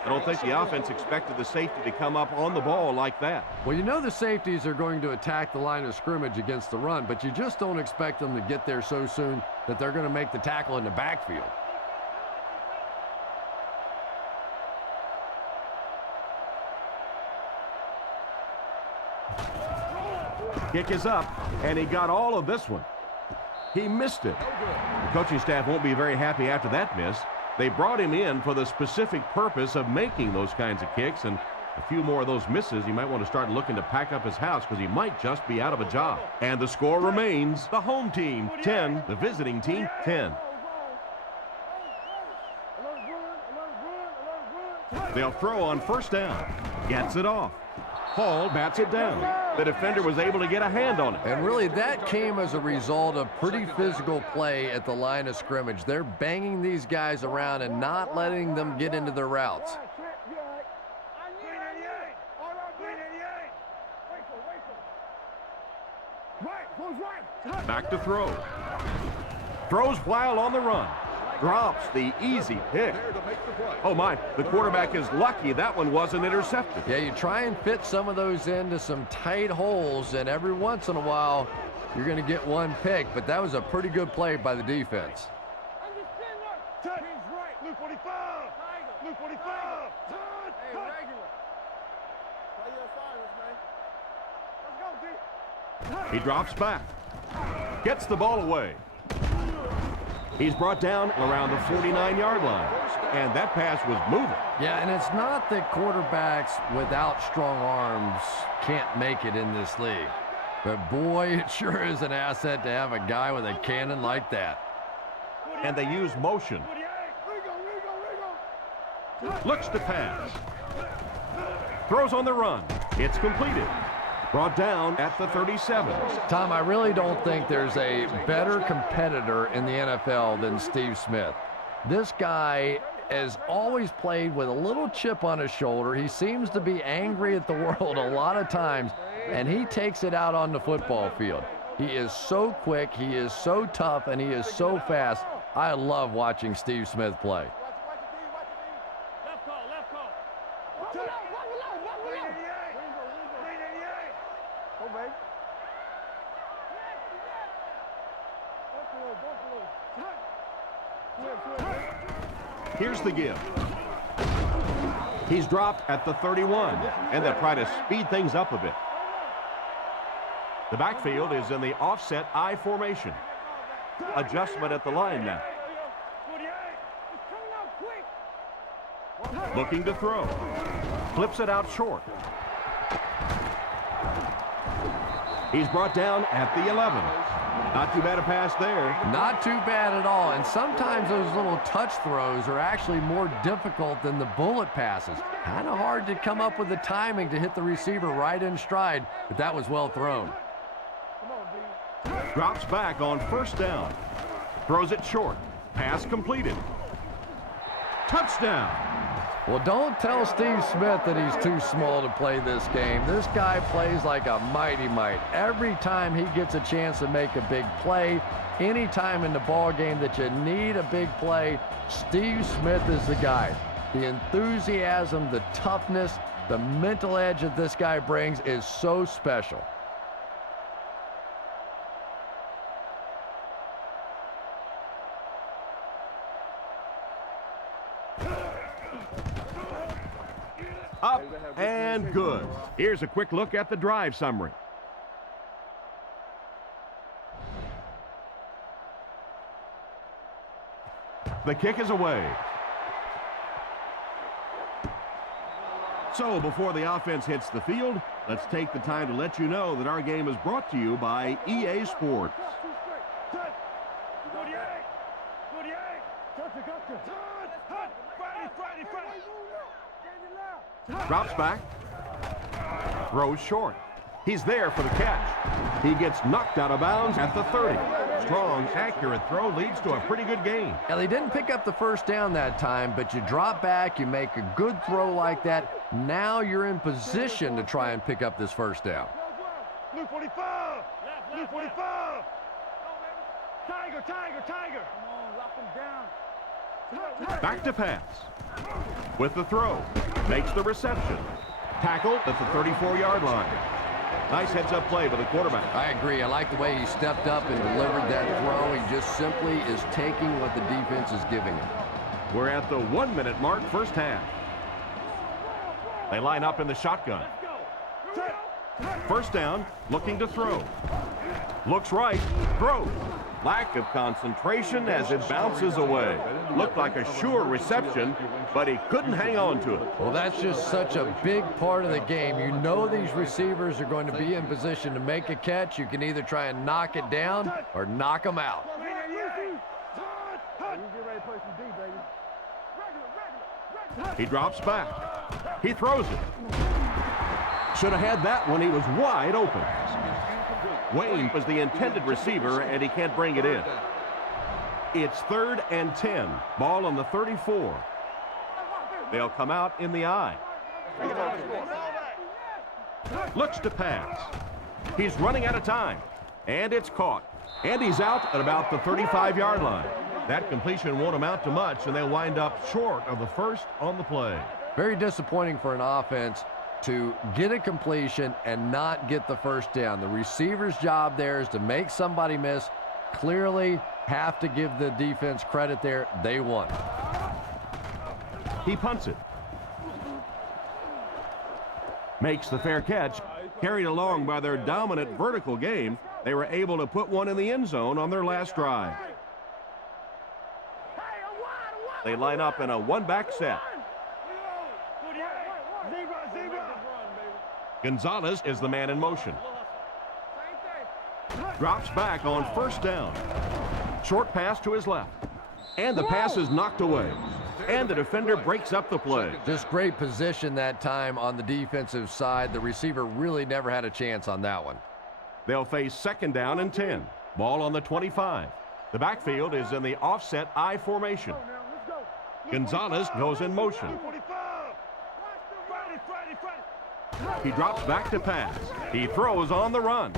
I don't think the offense expected the safety to come up on the ball like that. Well, you know the safeties are going to attack the line of scrimmage against the run, but you just don't expect them to get there so soon that they're going to make the tackle in the backfield. Kick is up, and he got all of this one. He missed it. The coaching staff won't be very happy after that miss. They brought him in for the specific purpose of making those kinds of kicks, and A few more of those misses, he might want to start looking to pack up his house because he might just be out of a job. And the score remains the home team 10, the visiting team 10. They'll throw on first down. Gets it off. Hall bats it down. The defender was able to get a hand on it. And really, that came as a result of pretty physical play at the line of scrimmage. They're banging these guys around and not letting them get into their routes. Back to throw. Throws while on the run. Drops the easy pick. Oh my, the quarterback is lucky that one wasn't intercepted. Yeah, you try and fit some of those into some tight holes, and every once in a while, you're going to get one pick, but that was a pretty good play by the defense. He drops back. Gets the ball away. He's brought down around the 49-yard line, and that pass was moving. Yeah, and it's not that quarterbacks without strong arms can't make it in this league. But boy, it sure is an asset to have a guy with a cannon like that. And they use motion. Looks to pass. Throws on the run. It's completed. Brought down at the 37. Tom, I really don't think there's a better competitor in the NFL than Steve Smith. This guy has always played with a little chip on his shoulder. He seems to be angry at the world a lot of times, and he takes it out on the football field. He is so quick, he is so tough, and he is so fast. I love watching Steve Smith play. Here's the give. He's dropped at the 31, and they'll try to speed things up a bit. The backfield is in the offset I formation. Adjustment at the line now. Looking to throw. Flips it out short. He's brought down at the 11. Not too bad a pass there. Not too bad at all. And sometimes those little touch throws are actually more difficult than the bullet passes. Kind of hard to come up with the timing to hit the receiver right in stride, but that was well thrown. Drops back on first down. Throws it short. Pass completed. Touchdown. Well, don't tell Steve Smith that he's too small to play this game. This guy plays like a mighty mite. Every time he gets a chance to make a big play, any time in the ball game that you need a big play, Steve Smith is the guy. The enthusiasm, the toughness, the mental edge that this guy brings is so special. Up and good. Here's a quick look at the drive summary. The kick is away. So before the offense hits the field, let's take the time to let you know that our game is brought to you by EA Sports. Drops back. Throws short. He's there for the catch. He gets knocked out of bounds at the 30. Strong, accurate throw leads to a pretty good gain. Now, they didn't pick up the first down that time, but you drop back, you make a good throw like that. Now you're in position to try and pick up this first down. Blue 45! Blue 45! Tiger, tiger, tiger! Come on, lock him down. Back to pass. With the throw. Makes the reception. Tackled at the 34-yard line. Nice heads-up play by the quarterback. I agree. I like the way he stepped up and delivered that throw. He just simply is taking what the defense is giving him. We're at the 1-minute mark, first half. They line up in the shotgun. First down, looking to throw. Looks right, throws. Lack of concentration as it bounces away. Looked like a sure reception, but he couldn't hang on to it. Well, that's just such a big part of the game. You know these receivers are going to be in position to make a catch. You can either try and knock it down or knock them out. He drops back. He throws it. Should have had that one. He was wide open. Wayne was the intended receiver, and he can't bring it in. It's 3rd and 10. Ball on the 34. They'll come out in the I. Looks to pass. He's running out of time. And it's caught. And he's out at about the 35-yard line. That completion won't amount to much, and they'll wind up short of the first on the play. Very disappointing for an offense to get a completion and not get the first down. The receiver's job there is to make somebody miss. Clearly have to give the defense credit there. They won. He punts it. Makes the fair catch. Carried along by their dominant vertical game, they were able to put one in the end zone on their last drive. They line up in a one-back set. Gonzalez is the man in motion. Drops back on 1st down. Short pass to his left. And the pass is knocked away. And the defender breaks up the play. Just great position that time on the defensive side. The receiver really never had a chance on that one. They'll face 2nd down and 10. Ball on the 25. The backfield is in the offset I formation. Gonzalez goes in motion. He drops back to pass. He throws on the run.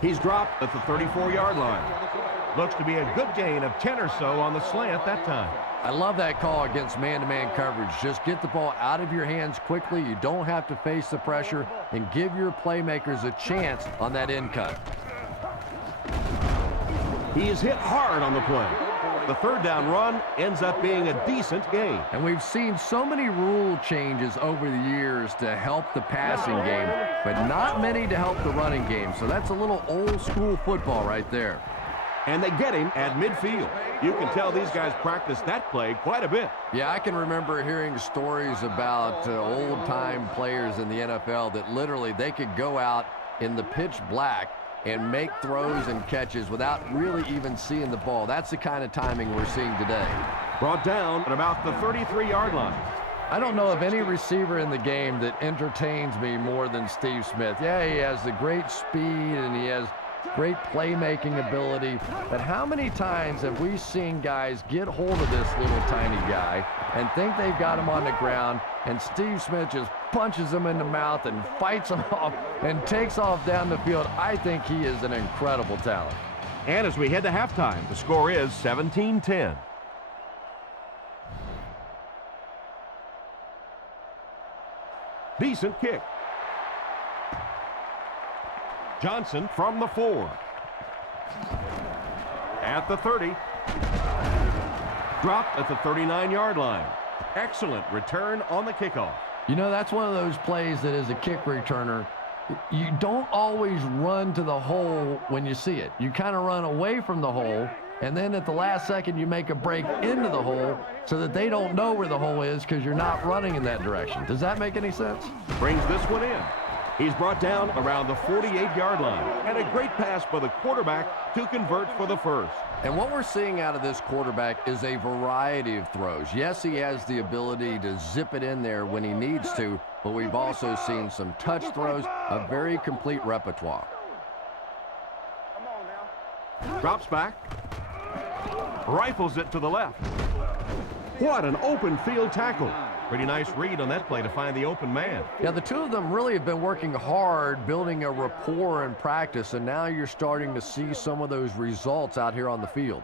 He's dropped at the 34-yard line. Looks to be a good gain of 10 or so on the slant that time. I love that call against man-to-man coverage. Just get the ball out of your hands quickly. You don't have to face the pressure, and give your playmakers a chance on that end cut. He is hit hard on the play. The 3rd down run ends up being a decent gain. And we've seen so many rule changes over the years to help the passing game, but not many to help the running game. So that's a little old school football right there. And they get him at midfield. You can tell these guys practice that play quite a bit. Yeah, I can remember hearing stories about old-time players in the NFL that literally they could go out in the pitch black and make throws and catches without really even seeing the ball. That's the kind of timing we're seeing today. Brought down at about the 33-yard line. I don't know of any receiver in the game that entertains me more than Steve Smith. Yeah, he has the great speed and he has great playmaking ability, but how many times have we seen guys get hold of this little tiny guy and think they've got him on the ground, and Steve Smith just punches him in the mouth and fights him off and takes off down the field? I think he is an incredible talent. And as we head to halftime, the score is 17-10. Decent kick. Johnson from the 4. At the 30. Dropped at the 39-yard line. Excellent return on the kickoff. You know, that's one of those plays that as a kick returner, you don't always run to the hole when you see it. You kind of run away from the hole, and then at the last second you make a break into the hole so that they don't know where the hole is because you're not running in that direction. Does that make any sense? Brings this one in. He's brought down around the 48-yard line. And a great pass by the quarterback to convert for the first. And what we're seeing out of this quarterback is a variety of throws. Yes, he has the ability to zip it in there when he needs to, but we've also seen some touch throws, a very complete repertoire. Drops back. Rifles it to the left. What an open field tackle. Pretty nice read on that play to find the open man. Yeah, the two of them really have been working hard, building a rapport in practice, and now you're starting to see some of those results out here on the field.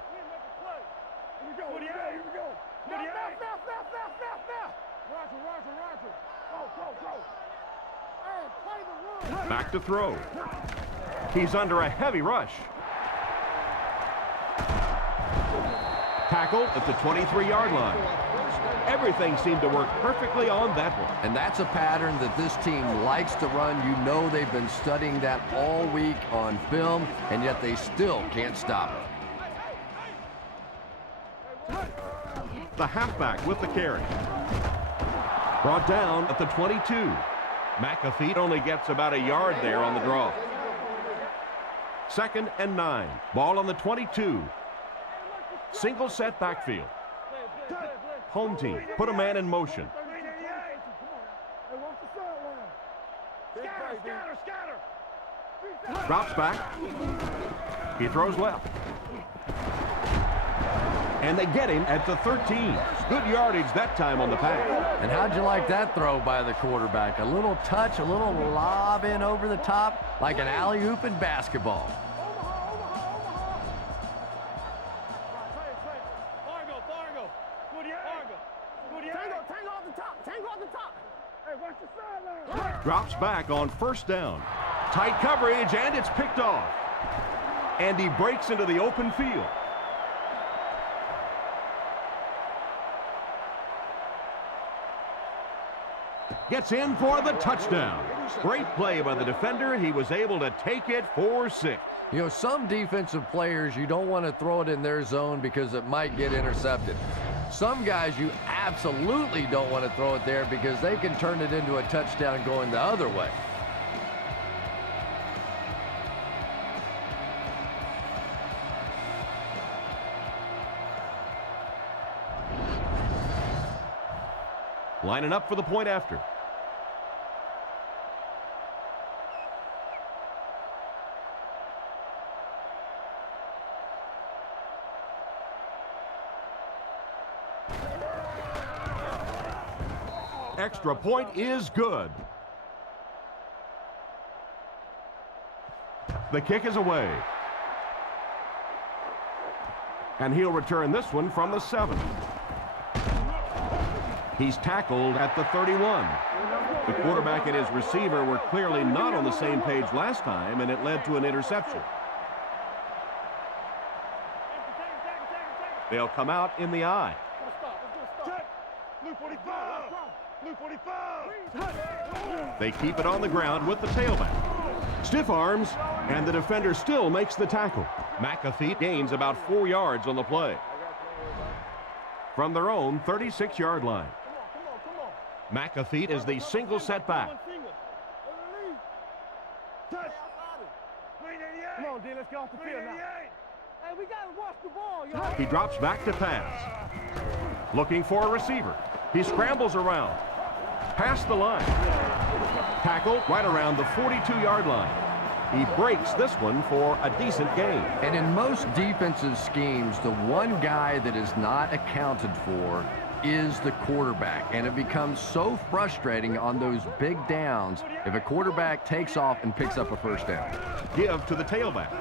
Back to throw. He's under a heavy rush. Tackled at the 23-yard line. Everything seemed to work perfectly on that one. And that's a pattern that this team likes to run. You know they've been studying that all week on film, and yet they still can't stop it. The halfback with the carry. Brought down at the 22. McAfee only gets about a yard there on the draw. 2nd and 9. Ball on the 22. Single set backfield. Home team put a man in motion. Drops back. He throws left. And they get him at the 13. Good yardage that time on the pass. And how'd you like that throw by the quarterback? A little touch, a little lob in over the top, like an alley-oop in basketball. Drops back on 1st down. Tight coverage, and it's picked off. And he breaks into the open field. Gets in for the touchdown. Great play by the defender. He was able to take it for 6. You know, some defensive players, you don't want to throw it in their zone because it might get intercepted. Some guys, you absolutely don't want to throw it there because they can turn it into a touchdown going the other way. Lining up for the point after. Extra point is good. The kick is away. And he'll return this one from the 7. He's tackled at the 31. The quarterback and his receiver were clearly not on the same page last time, and it led to an interception. They'll come out in the eye. They keep it on the ground with the tailback. Stiff arms, and the defender still makes the tackle. McAfee gains about 4 yards on the play. From their own 36-yard line. McAfee is the single setback. Come on, D, let's get off the field now. Hey, we gotta watch the ball, y'all. He drops back to pass. Looking for a receiver. He scrambles around. Past the line. Tackle right around the 42-yard line. He breaks this one for a decent gain. And in most defensive schemes, the one guy that is not accounted for is the quarterback. And it becomes so frustrating on those big downs if a quarterback takes off and picks up a 1st down. Give to the tailback.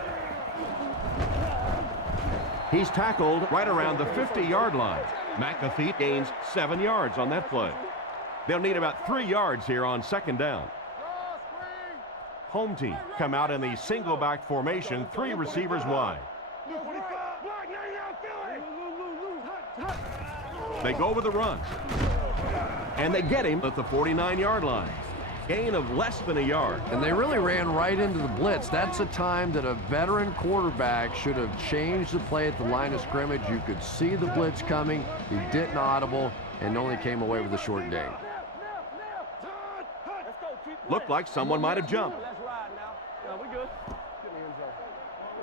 He's tackled right around the 50-yard line. McAfee gains 7 yards on that play. They'll need about 3 yards here on 2nd down. Home team come out in the single back formation, 3 receivers wide. They go with the run. And they get him at the 49-yard line. Gain of less than a yard. And they really ran right into the blitz. That's a time that a veteran quarterback should have changed the play at the line of scrimmage. You could see the blitz coming. He didn't audible and only came away with a short gain. Looked like someone might have jumped.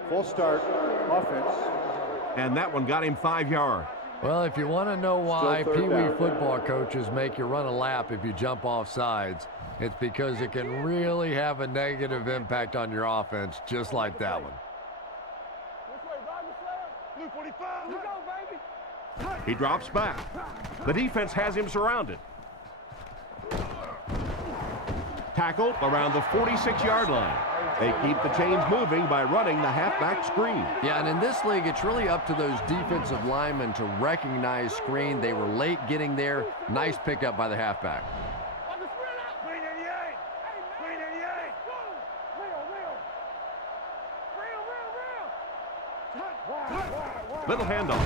Full start, offense. And that one got him 5 yards. Well, if you want to know why Pee Wee football coaches make you run a lap if you jump off sides, it's because it can really have a negative impact on your offense, just like that one. He drops back. The defense has him surrounded. Tackled around the 46-yard line. They keep the chains moving by running the halfback screen. Yeah, and in this league, it's really up to those defensive linemen to recognize screen. They were late getting there. Nice pickup by the halfback. Little handoff.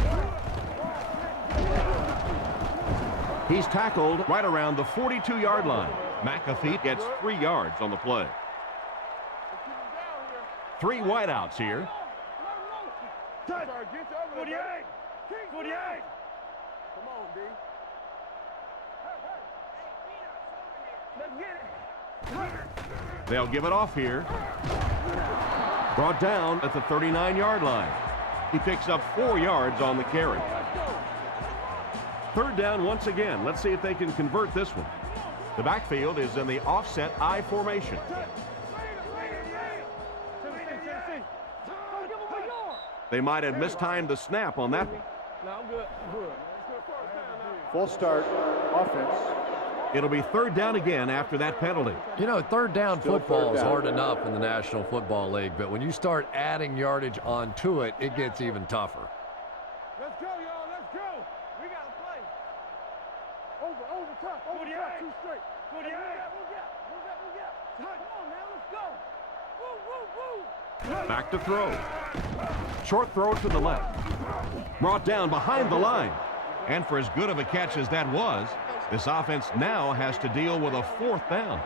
He's tackled right around the 42-yard line. McAfee gets 3 yards on the play. 3 wideouts here. 48. 48. Come on, D. Let's get it. They'll give it off here. Brought down at the 39-yard line. He picks up 4 yards on the carry. 3rd down once again. Let's see if they can convert this one. The backfield is in the offset I formation. They might have mistimed the snap on that one. Full start, offense. It'll be 3rd down again after that penalty. You know, 3rd down Still football 3rd is down. hard enough in the National Football League, but when you start adding yardage onto it, it gets even tougher. Let's go, y'all. Let's go. We got to play. Over, top, 2 straight. 48. Move that. Come on, man. Let's go. Woo. Back to throw. Short throw to the left. Brought down behind the line. And for as good of a catch as that was, this offense now has to deal with a 4th down.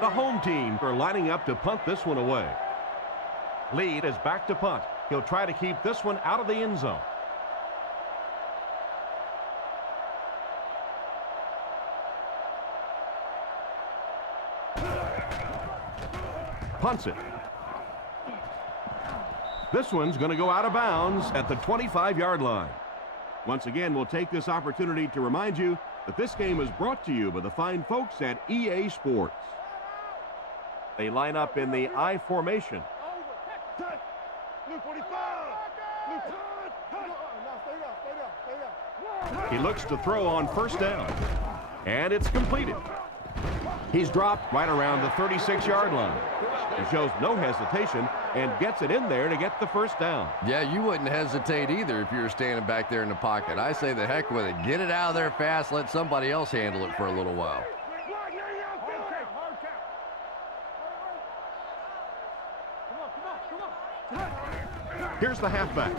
The home team are lining up to punt this one away. Lead is back to punt. He'll try to keep this one out of the end zone. Punts it. This one's going to go out of bounds at the 25-yard line. Once again, we'll take this opportunity to remind you that this game is brought to you by the fine folks at EA Sports. They line up in the I formation. He looks to throw on 1st down. And it's completed. He's dropped right around the 36-yard line. He shows no hesitation and gets it in there to get the 1st down. Yeah, you wouldn't hesitate either if you were standing back there in the pocket. I say the heck with it. Get it out of there fast. Let somebody else handle it for a little while. Here's the halfback.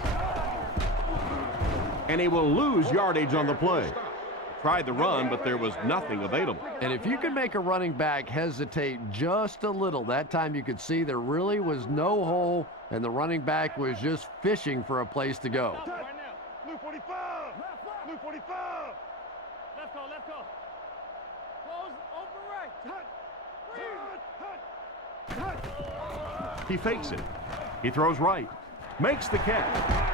And he will lose yardage on the play. Tried the run, but there was nothing available. And if you can make a running back hesitate just a little, that time you could see there really was no hole, and the running back was just fishing for a place to go. Blue 45. Blue 45. Let's go. Close, open right. He fakes it. He throws right. Makes the catch.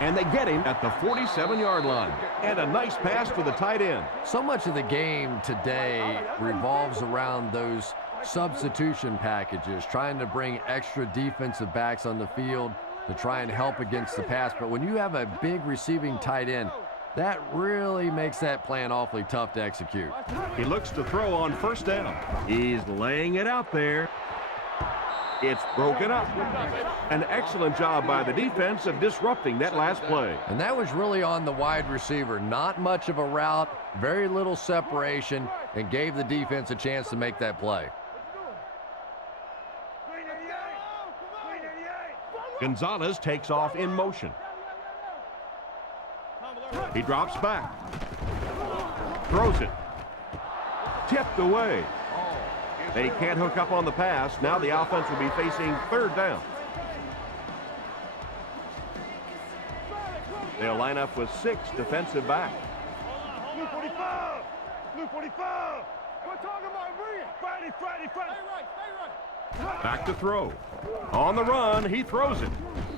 And they get him at the 47-yard line. And a nice pass to the tight end. So much of the game today revolves around those substitution packages, trying to bring extra defensive backs on the field to try and help against the pass. But when you have a big receiving tight end, that really makes that plan awfully tough to execute. He looks to throw on 1st down. He's laying it out there. It's broken up. An excellent job by the defense of disrupting that last play. And that was really on the wide receiver. Not much of a route, very little separation, and gave the defense a chance to make that play. Gonzalez takes off in motion. He drops back. Throws it. Tipped away. They can't hook up on the pass. Now the offense will be facing 3rd down. They'll line up with 6 defensive backs. Blue 45. Blue 45. We're talking about Friday. Stay right. Back to throw. On the run, he throws it.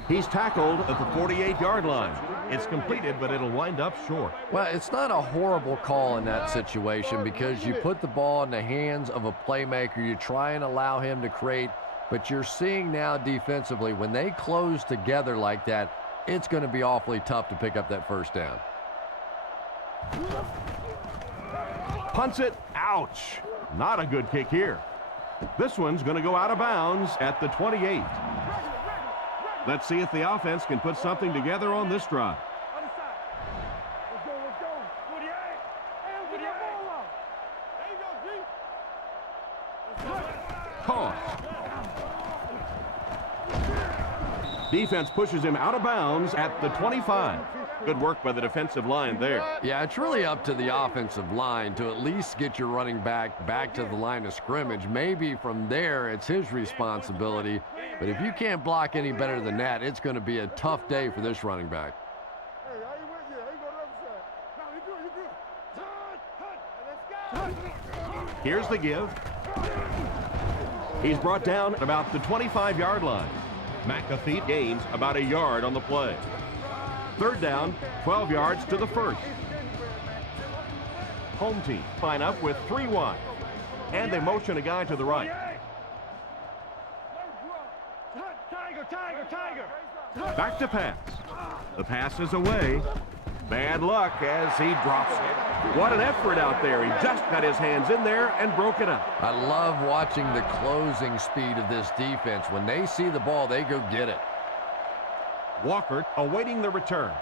He's tackled at the 48-yard line. It's completed, but it'll wind up short. Well, it's not a horrible call in that situation because you put the ball in the hands of a playmaker. You try and allow him to create, but you're seeing now defensively, when they close together like that, it's going to be awfully tough to pick up that 1st down. Punts it. Ouch. Not a good kick here. This one's going to go out of bounds at the 28. Let's see if the offense can put something together on this drive. Other side. Let's go. 48. And we got ball out. There you go, G. Caught. Defense pushes him out of bounds at the 25. Good work by the defensive line there. Yeah, it's really up to the offensive line to at least get your running back to the line of scrimmage. Maybe from there it's his responsibility. But if you can't block any better than that, it's going to be a tough day for this running back. Here's the give. He's brought down at about the 25-yard line. McAfee gains about a yard on the play. Third down, 12 yards to the first. Home team line up with 3 wide. And they motion a guy to the right. Back to pass. The pass is away. Bad luck as he drops it. What an effort out there. He just got his hands in there and broke it up. I love watching the closing speed of this defense. When they see the ball, they go get it. Walker awaiting the return.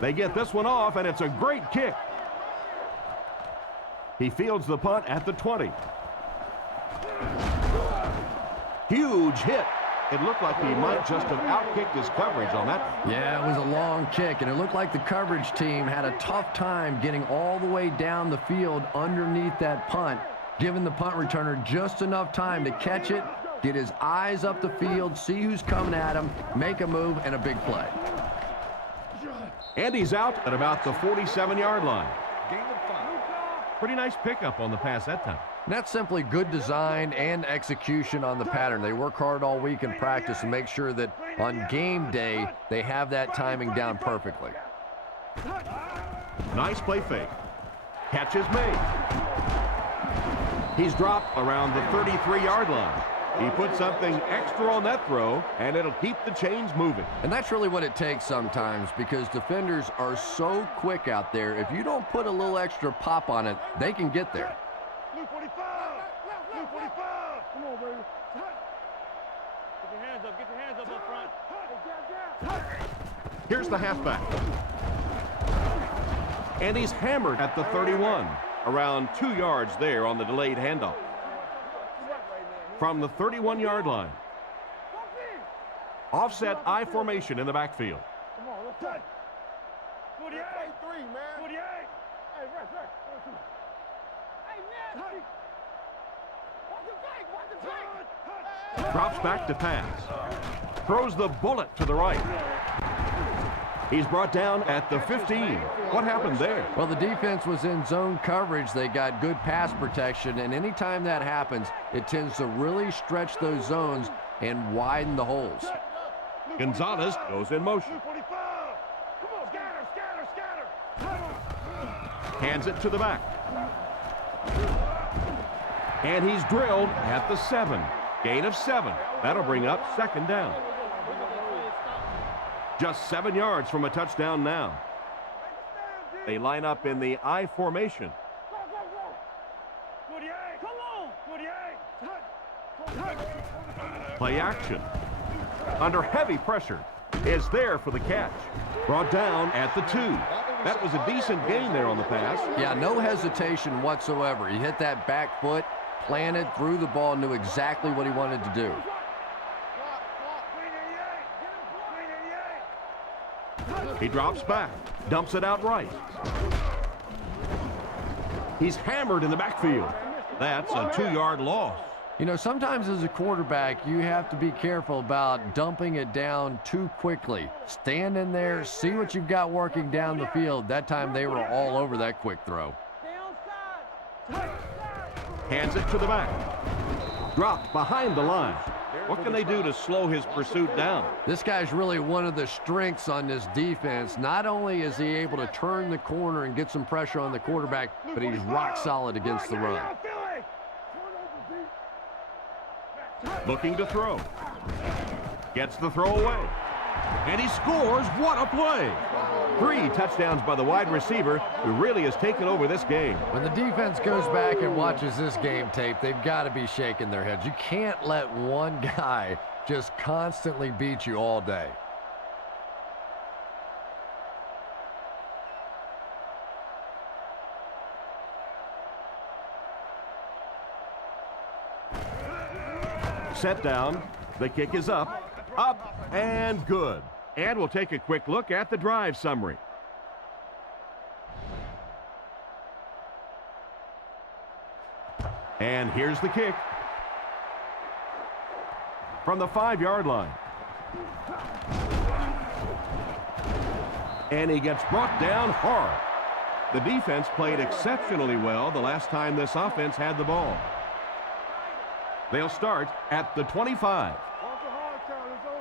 They get this one off, and it's a great kick. He fields the punt at the 20. Huge hit. It looked like he might just have outkicked his coverage on that one. Yeah, it was a long kick, and it looked like the coverage team had a tough time getting all the way down the field underneath that punt, giving the punt returner just enough time to catch it, get his eyes up the field, see who's coming at him, make a move, and a big play. And he's out at about the 47-yard line. Pretty nice pickup on the pass that time. And that's simply good design and execution on the pattern. They work hard all week in practice to make sure that on game day they have that timing down perfectly. Nice play fake. Catch is made. He's dropped around the 33-yard line. He put something extra on that throw, and it'll keep the chains moving. And that's really what it takes sometimes, because defenders are so quick out there. If you don't put a little extra pop on it, they can get there. Blue 45! Blue 45! Come on, baby. Get your hands up. Get your hands up front. Here's the halfback. And he's hammered at the 31. Around 2 yards there on the delayed handoff. From the 31-yard line. Offset I formation in the backfield. Come on, let's touch. 48! 3, man. 48! Hey, rest. Hey, man. Watch the fake. Drops back to pass. Throws the bullet to the right. He's brought down at the 15. What happened there? Well, the defense was in zone coverage. They got good pass protection, and anytime that happens, it tends to really stretch those zones and widen the holes. Gonzalez goes in motion. Come on, scatter. Hands it to the back. And he's drilled at the 7. Gain of 7. That'll bring up second down. Just 7 yards from a touchdown now. They line up in the I formation. 48, come on. 48. Play action. Under heavy pressure. Is there for the catch. Brought down at the 2. That was a decent gain there on the pass. Yeah, no hesitation whatsoever. He hit that back foot, planted, threw the ball, knew exactly what he wanted to do. He drops back, dumps it out right. He's hammered in the backfield. That's a 2-yard loss. You know, sometimes as a quarterback, you have to be careful about dumping it down too quickly. Stand in there, see what you've got working down the field. That time they were all over that quick throw. Hands it to the back. Dropped behind the line. What can they do to slow his pursuit down? This guy's really one of the strengths on this defense. Not only is he able to turn the corner and get some pressure on the quarterback, but he's rock solid against the run. Looking to throw. Gets the throw away. And he scores. What a play. 3 touchdowns by the wide receiver, who really has taken over this game. When the defense goes back and watches this game tape, they've got to be shaking their heads. You can't let one guy just constantly beat you all day. Set down. The kick is up, and good. And we'll take a quick look at the drive summary. And here's the kick. From the 5-yard line. And he gets brought down hard. The defense played exceptionally well the last time this offense had the ball. They'll start at the 25.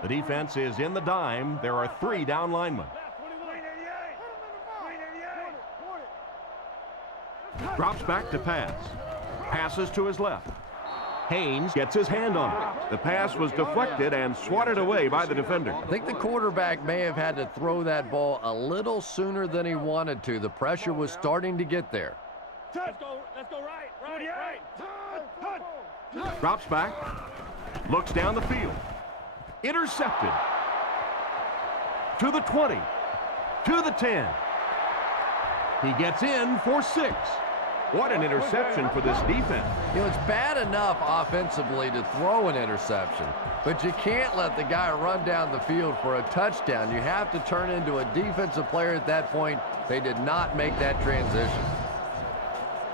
The defense is in the dime. There are 3 down linemen. Drops back to pass. Passes to his left. Haynes gets his hand on it. The pass was deflected and swatted away by the defender. I think the quarterback may have had to throw that ball a little sooner than he wanted to. The pressure was starting to get there. Let's go right. Drops back. Looks down the field. Intercepted. To the 20. To the 10. He gets in for 6. What an interception for this defense. You know, it's bad enough offensively to throw an interception, but you can't let the guy run down the field for a touchdown. You have to turn into a defensive player at that point. They did not make that transition.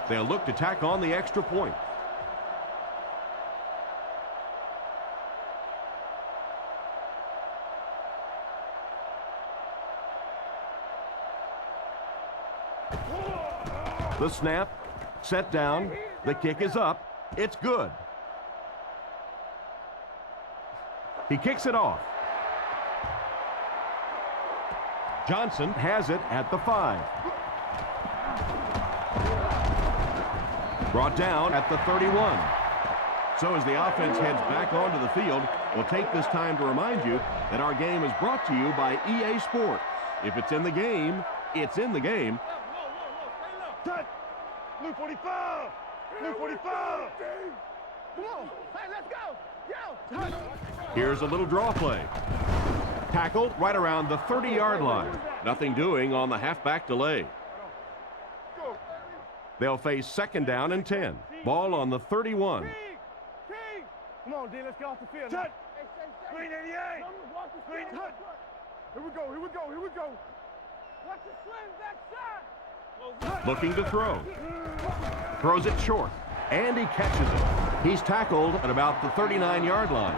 They'll look to tack on the extra point. The snap, set down, the kick is up, it's good. He kicks it off. Johnson has it at the 5. Brought down at the 31. So as the offense heads back onto the field, we'll take this time to remind you that our game is brought to you by EA Sports. If it's in the game, it's in the game. Blue 45! Blue 45! Come on! Hey, let's go! Yo! Here's a little draw play. Tackled right around the 30-yard line. Nothing doing on the halfback delay. They'll face 2nd down and 10. Ball on the 31. Come on, D, let's get off the field. Touch! Green 88! Green touch! Here we go, here we go, here we go! Watch the swing, backside! Looking to throw. Throws it short. And he catches it. He's tackled at about the 39-yard line.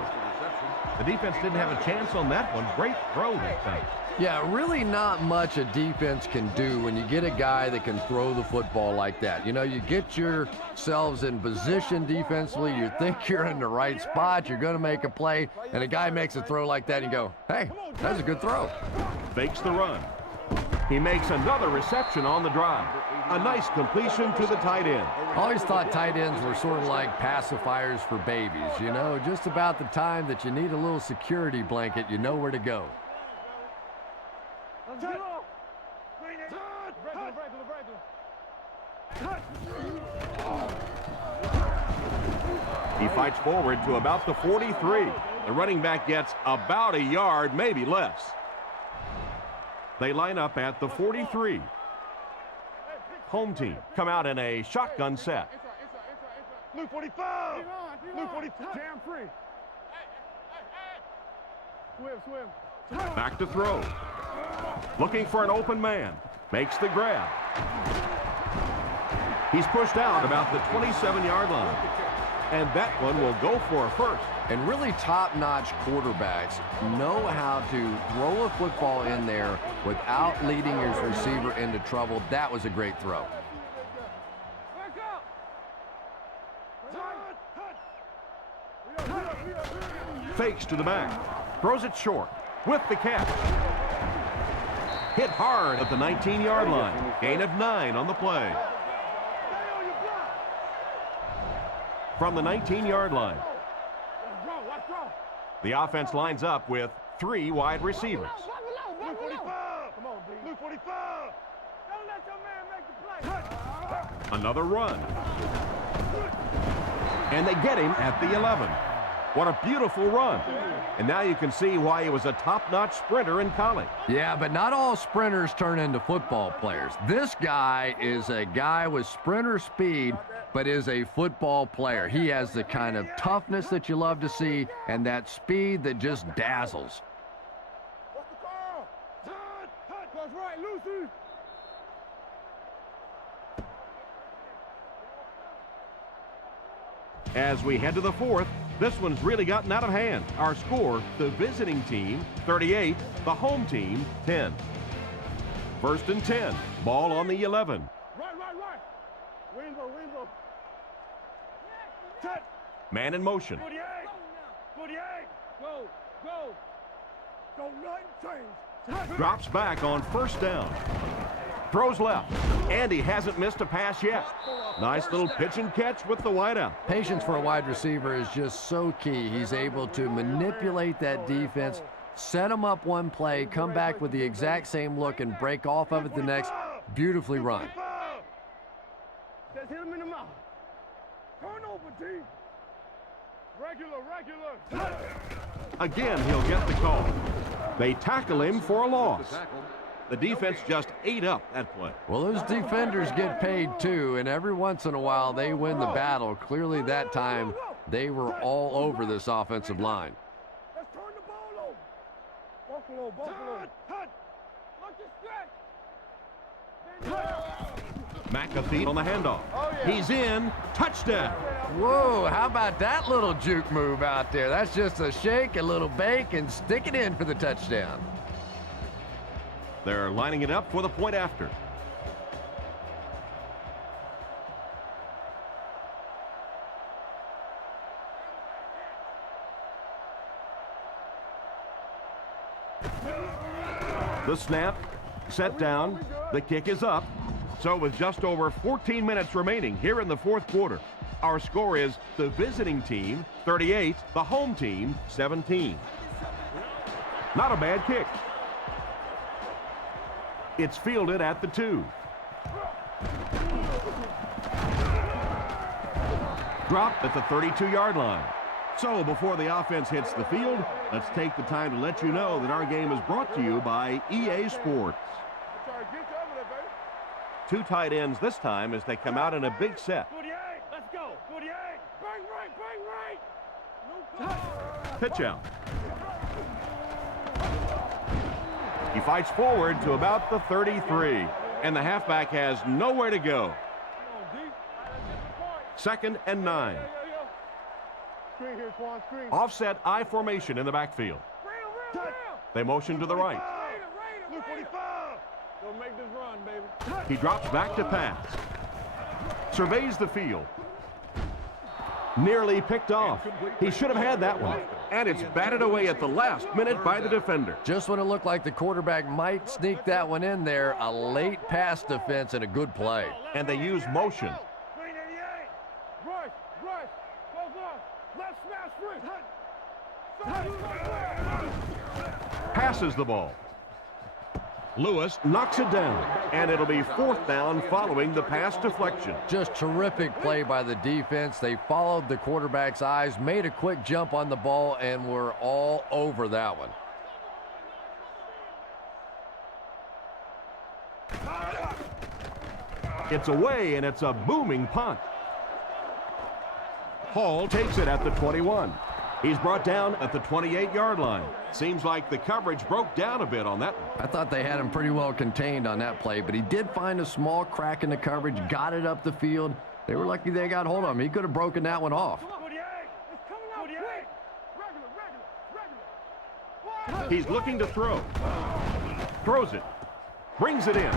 The defense didn't have a chance on that one. Great throw that time. Yeah, really not much a defense can do when you get a guy that can throw the football like that. You know, you get yourselves in position defensively, you think you're in the right spot, you're going to make a play, and a guy makes a throw like that, and you go, hey, that's a good throw. Fakes the run. He makes another reception on the drive. A nice completion to the tight end. I always thought tight ends were sort of like pacifiers for babies. You know, just about the time that you need a little security blanket, you know where to go. He fights forward to about the 43. The running back gets about a yard, maybe less. They line up at the 43. Home team come out in a shotgun set. Blue 45! Blue 45! Jam free! Swim! Back to throw. Looking for an open man. Makes the grab. He's pushed out about the 27-yard line. And that one will go for a first. And really top-notch quarterbacks know how to throw a football in there without leading his receiver into trouble. That was a great throw. Fakes to the back. Throws it short with the catch. Hit hard at the 19-yard line. Gain of 9 on the play. From the 19-yard line. The offense lines up with 3 wide receivers. Blue 45! Come on, B. Blue 45! Don't let your man make the play. Another run. And they get him at the 11. What a beautiful run. And now you can see why he was a top-notch sprinter in college. Yeah, but not all sprinters turn into football players. This guy is a guy with sprinter speed, but is a football player. He has the kind of toughness that you love to see and that speed that just dazzles. What's the call? That's right, Lucy. As we head to the fourth, this one's really gotten out of hand. Our score, the visiting team, 38, the home team, 10. First and 10, ball on the 11. Right. Rainbow. Touch. Man in motion. 48. Go. Don't nothing change. Drops back on first down. Throws left, and he hasn't missed a pass yet. Nice little pitch and catch with the wideout. Patience for a wide receiver is just so key. He's able to manipulate that defense, set him up one play, come back with the exact same look, and break off of it the next. Beautifully run. Just hit him in the mouth. Turn over, T. Regular. Again, he'll get the call. They tackle him for a loss. The defense just ate up that play. Well, those defenders get paid too, and every once in a while they win the battle. Clearly that time they were all over this offensive line. Let's turn the ball over. Buffalo. Look at stretch. McAfee on the handoff. He's in. Touchdown. Whoa, how about that little juke move out there? That's just a shake, a little bake, and stick it in for the touchdown. They're lining it up for the point after. The snap, set down, the kick is up. So with just over 14 minutes remaining here in the fourth quarter, our score is the visiting team 38, the home team 17. Not a bad kick. It's fielded at the 2. Dropped at the 32-yard line. So before the offense hits the field, let's take the time to let you know that our game is brought to you by EA Sports. 2 tight ends this time as they come out in a big set. 48. Let's go. 48. Bang right. Pitch out. He fights forward to about the 33, and the halfback has nowhere to go. Second and 9. Screen here, Swan, screen. Offset I formation in the backfield. They motion to the right. Blue 45. Don't make this run, baby. He drops back to pass. Surveys the field. Nearly picked off. He should have had that one. And it's batted away at the last minute by the defender. Just when it looked like the quarterback might sneak that one in there, a late pass defense and a good play. And they use motion. Green 88. Rush. Left smash free. Passes the ball. Lewis knocks it down, and it'll be fourth down following the pass deflection. Just terrific play by the defense. They followed the quarterback's eyes, made a quick jump on the ball, and were all over that one. It's away, and it's a booming punt. Hall takes it at the 21. He's brought down at the 28-yard line. Seems like the coverage broke down a bit on that one. I thought they had him pretty well contained on that play, but he did find a small crack in the coverage, got it up the field. They were lucky they got hold of him. He could have broken that one off. 48. It's coming out. 48. Regular. He's looking to throw. Throws it. Brings it in.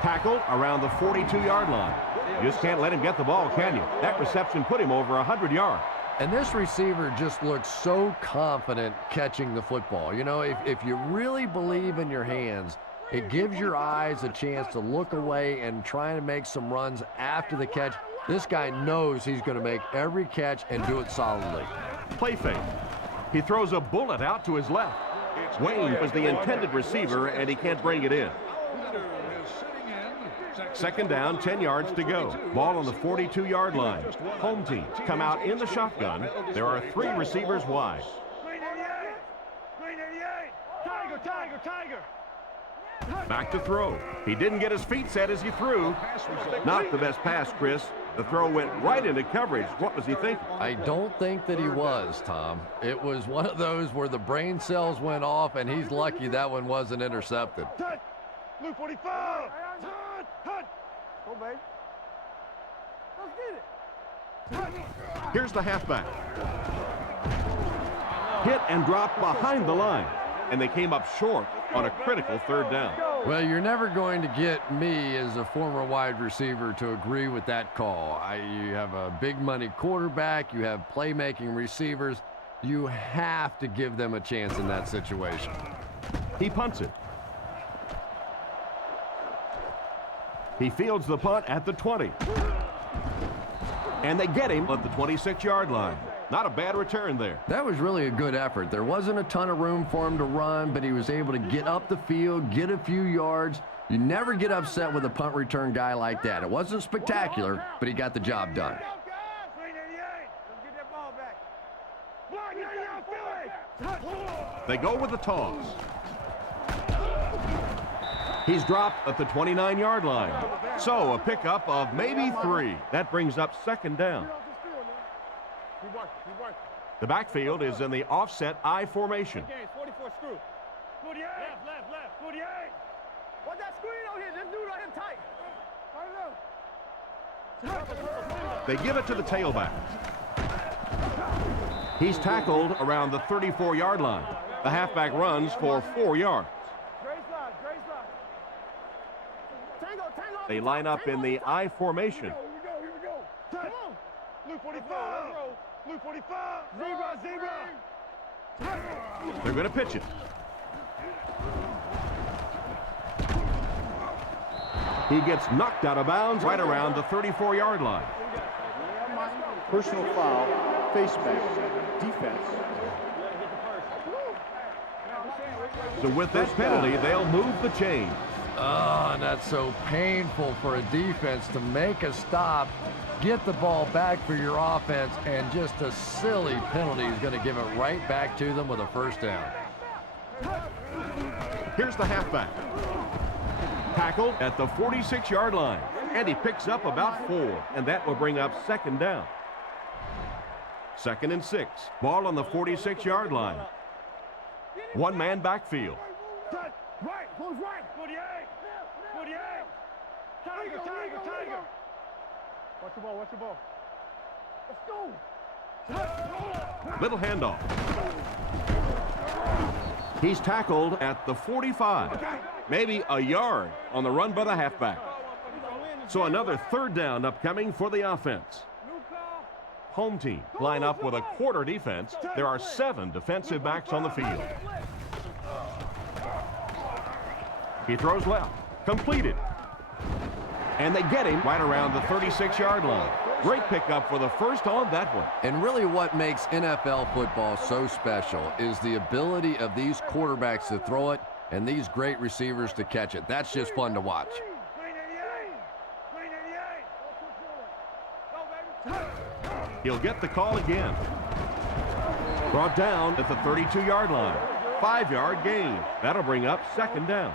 Tackle around the 42-yard line. You just can't let him get the ball, can you? That reception put him over 100 yards. And this receiver just looks so confident catching the football. You know, if you really believe in your hands, it gives your eyes a chance to look away and try to make some runs after the catch. This guy knows he's going to make every catch and do it solidly. Play fake. He throws a bullet out to his left. Wayne was the intended receiver, and he can't bring it in. Second down, 10 yards to go. Ball on the 42-yard line. Home team come out in the shotgun. There are 3 receivers wide. Green 88. Tiger. Back to throw. He didn't get his feet set as he threw. Not the best pass, Chris. The throw went right into coverage. What was he thinking? I don't think that he was, Tom. It was one of those where the brain cells went off, and he's lucky that one wasn't intercepted. Blue 45. Hut. Go, babe. Let's get it. Here's the halfback. Hit and dropped behind the line, and they came up short on a critical third down. Well, you're never going to get me as a former wide receiver to agree with that call. You have a big money quarterback, you have playmaking receivers. You have to give them a chance in that situation. He punts it. He fields the punt at the 20. And they get him at the 26-yard line. Not a bad return there. That was really a good effort. There wasn't a ton of room for him to run, but he was able to get up the field, get a few yards. You never get upset with a punt return guy like that. It wasn't spectacular, but he got the job done. They go with the toss. He's dropped at the 29-yard line. So a pickup of maybe 3. That brings up second down. The backfield is in the offset I formation. 44 screw. 48. Left. 48. What's that screen on here? This dude on him tight. They give it to the tailback. He's tackled around the 34-yard line. The halfback runs for 4 yards. They line up in the I formation. Here we go. Come on. Blue 45. Blue 45. Zebra. They're going to pitch it. He gets knocked out of bounds right around the 34-yard line. Personal foul, face mask, defense. So with that penalty, they'll move the chain. Oh, and that's so painful for a defense to make a stop, get the ball back for your offense, and just a silly penalty is going to give it right back to them with a first down. Here's the halfback. Tackled at the 46-yard line, and he picks up about 4, and that will bring up second down. 2nd and 6. Ball on the 46-yard line. One-man backfield. Right. Who's right? 48. Tiger. Watch the ball. Let's go. Little handoff. He's tackled at the 45. Maybe a yard on the run by the halfback. So another third down upcoming for the offense. Home team line up with a quarter defense. There are 7 defensive backs on the field. He throws left. Completed. And they get him right around the 36-yard line. Great pickup for the first on that one. And really what makes NFL football so special is the ability of these quarterbacks to throw it and these great receivers to catch it. That's just fun to watch. He'll get the call again. Brought down at the 32-yard line. 5-yard gain. That'll bring up second down.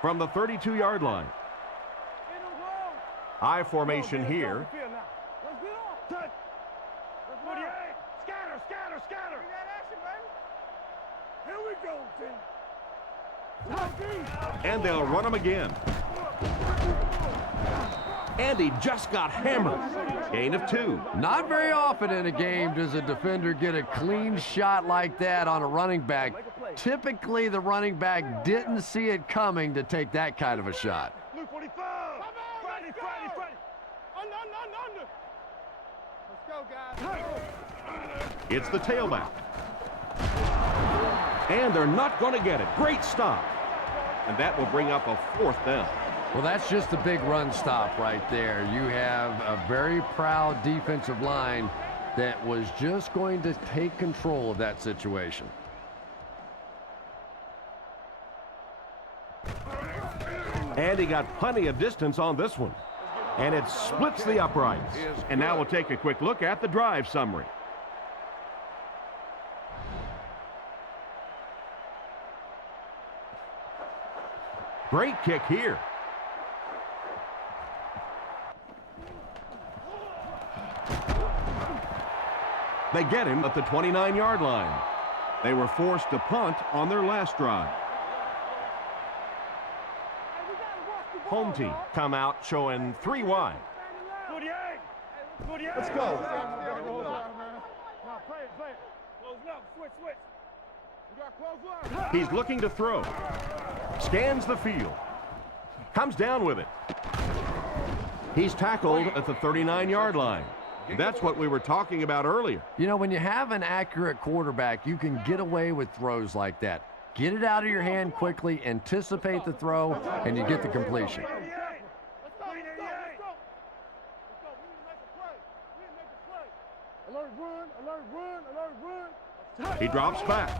From the 32-yard line. I formation here. And they'll run him again. And he just got hammered. Gain of 2. Not very often in a game does a defender get a clean shot like that on a running back. Typically, the running back didn't see it coming to take that kind of a shot. Blue 45. Friday. Under. Let's go, guys. It's the tailback. And they're not going to get it. Great stop. And that will bring up a 4th down. Well, that's just a big run stop right there. You have a very proud defensive line that was just going to take control of that situation. And he got plenty of distance on this one. And it splits the uprights. And now we'll take a quick look at the drive summary. Great kick here. They get him at the 29-yard line. They were forced to punt on their last drive. Home team come out showing 3 wide. Let's go. He's looking to throw. Scans the field. Comes down with it. He's tackled at the 39-yard line. That's what we were talking about earlier. You know, when you have an accurate quarterback, you can get away with throws like that. Get it out of your hand quickly, anticipate the throw, and you get the completion. He drops back.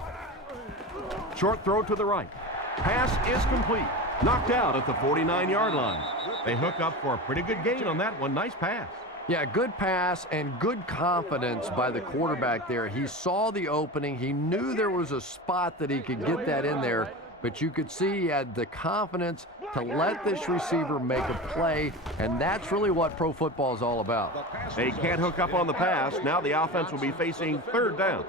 Short throw to the right. Pass is complete. Knocked out at the 49-yard line. They hook up for a pretty good gain on that one. Nice pass. Yeah, good pass and good confidence by the quarterback there. He saw the opening. He knew there was a spot that he could get that in there, but you could see he had the confidence to let this receiver make a play, and that's really what pro football is all about. They can't hook up on the pass. Now the offense will be facing 3rd down.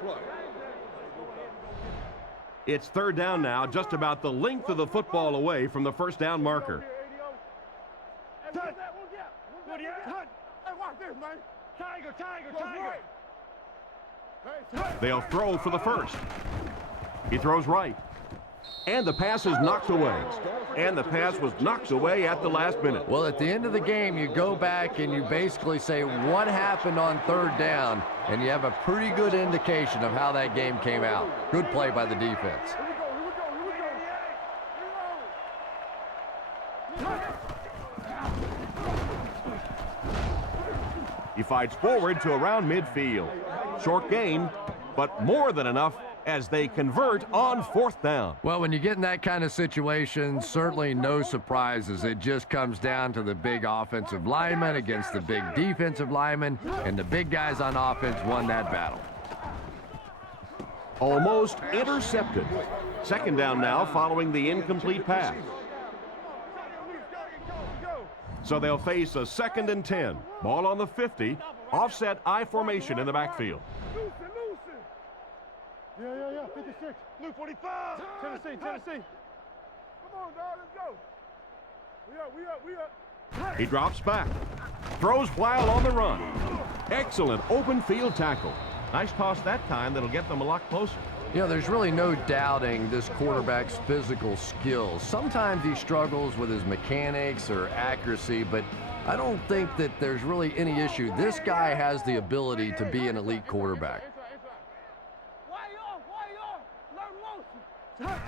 It's 3rd down now, just about the length of the football away from the 1st down marker. They'll throw for the 1st. He throws right. And the pass is knocked away. And the pass was knocked away at the last minute. Well, at the end of the game, you go back and you basically say what happened on 3rd down, and you have a pretty good indication of how that game came out. Good play by the defense. He fights forward to around midfield. Short gain, but more than enough as they convert on 4th down. Well, when you get in that kind of situation, certainly no surprises. It just comes down to the big offensive lineman against the big defensive lineman, and the big guys on offense won that battle. Almost intercepted. 2nd down now following the incomplete pass. So they'll face a 2nd and 10. Ball on the 50. Offset I formation in the backfield. Yeah, 56. Blue 45. Tennessee. Come on, dog, let's go. We up. He drops back. Throws while on the run. Excellent open field tackle. Nice toss that time that'll get them a lot closer. You know, there's really no doubting this quarterback's physical skills. Sometimes he struggles with his mechanics or accuracy, but I don't think that there's really any issue. This guy has the ability to be an elite quarterback.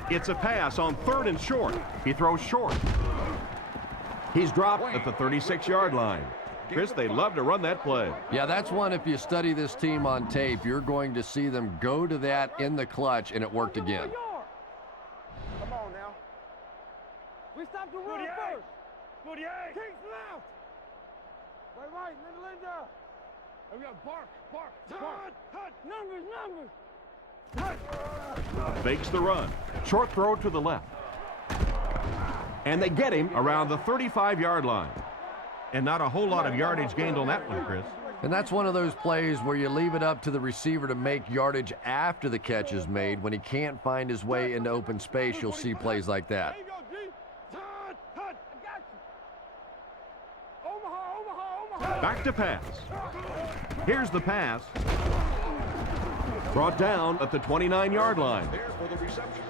It's a pass on 3rd and short. He throws short. He's dropped at the 36-yard line. Chris, they love to run that play. Yeah, that's one, if you study this team on tape, you're going to see them go to that in the clutch, and it worked again. Come on now. We stopped the run first. 48. Kings left. Right, Linda. And we got Bark. Numbers. Fakes the run. Short throw to the left. And they get him around the 35-yard line. And not a whole lot of yardage gained on that one, Chris. And that's one of those plays where you leave it up to the receiver to make yardage after the catch is made. When he can't find his way into open space, you'll see plays like that. Back to pass. Here's the pass. Brought down at the 29-yard line.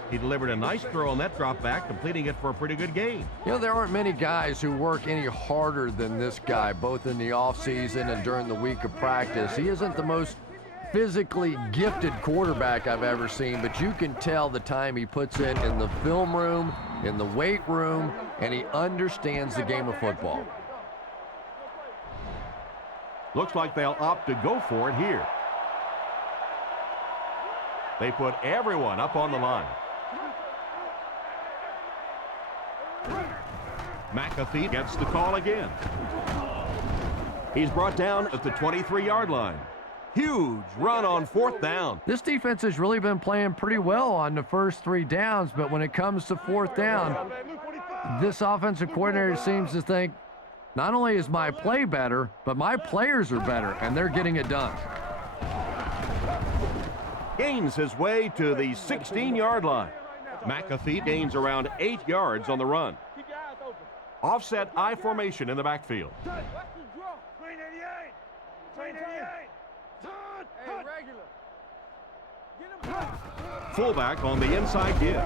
He delivered a nice throw on that drop back, completing it for a pretty good gain. You know, there aren't many guys who work any harder than this guy, both in the offseason and during the week of practice. He isn't the most physically gifted quarterback I've ever seen, but you can tell the time he puts in the film room, in the weight room, and he understands the game of football. Looks like they'll opt to go for it here. They put everyone up on the line. McAfee gets the call again. He's brought down at the 23-yard line. Huge run on 4th down. This defense has really been playing pretty well on the first 3 downs, but when it comes to 4th down, this offensive coordinator seems to think, not only is my play better, but my players are better, and they're getting it done. Gains his way to the 16-yard line. McAfee gains around 8 yards on the run. Keep your eyes open. Offset I formation in the backfield. Watch the draw. 388. Hey, regular. Get him. Fullback on the inside give.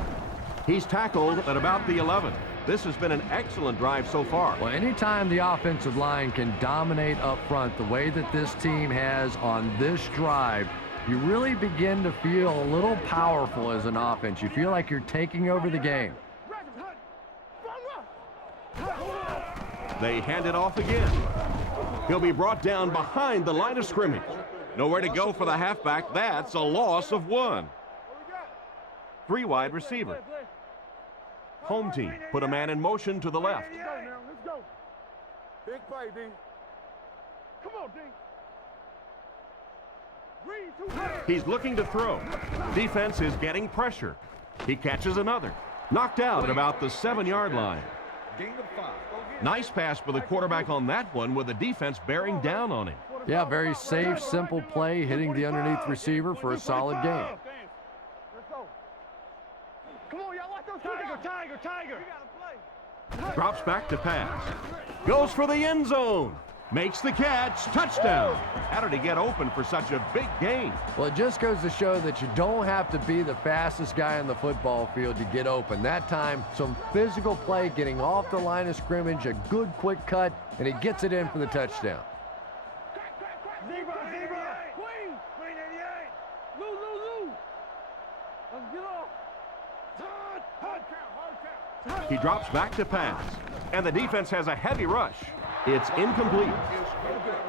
He's tackled at about the 11. This has been an excellent drive so far. Well, anytime the offensive line can dominate up front the way that this team has on this drive, you really begin to feel a little powerful as an offense. You feel like you're taking over the game. They hand it off again. He'll be brought down behind the line of scrimmage. Nowhere to go for the halfback. That's a loss of 1. 3 wide receiver. Home team put a man in motion to the left. Let's go now. Let's go. Big play, D. Come on, D. He's looking to throw. Defense is getting pressure. He catches another. Knocked out at about the 7-yard line. Nice pass for the quarterback on that one with the defense bearing down on him. Yeah, very safe, simple play, hitting the underneath receiver for a solid game. Let's go. Come on, y'all. Watch those Tiger. We gotta play. Drops back to pass. Goes for the end zone. Makes the catch. Touchdown. How did he get open for such a big gain? Well, it just goes to show that you don't have to be the fastest guy on the football field to get open. That time, some physical play, getting off the line of scrimmage, a good quick cut, and he gets it in for the touchdown. Zebra. Queen. 88. Lou. Let's get off. Hard count. He drops back to pass. And the defense has a heavy rush. It's incomplete.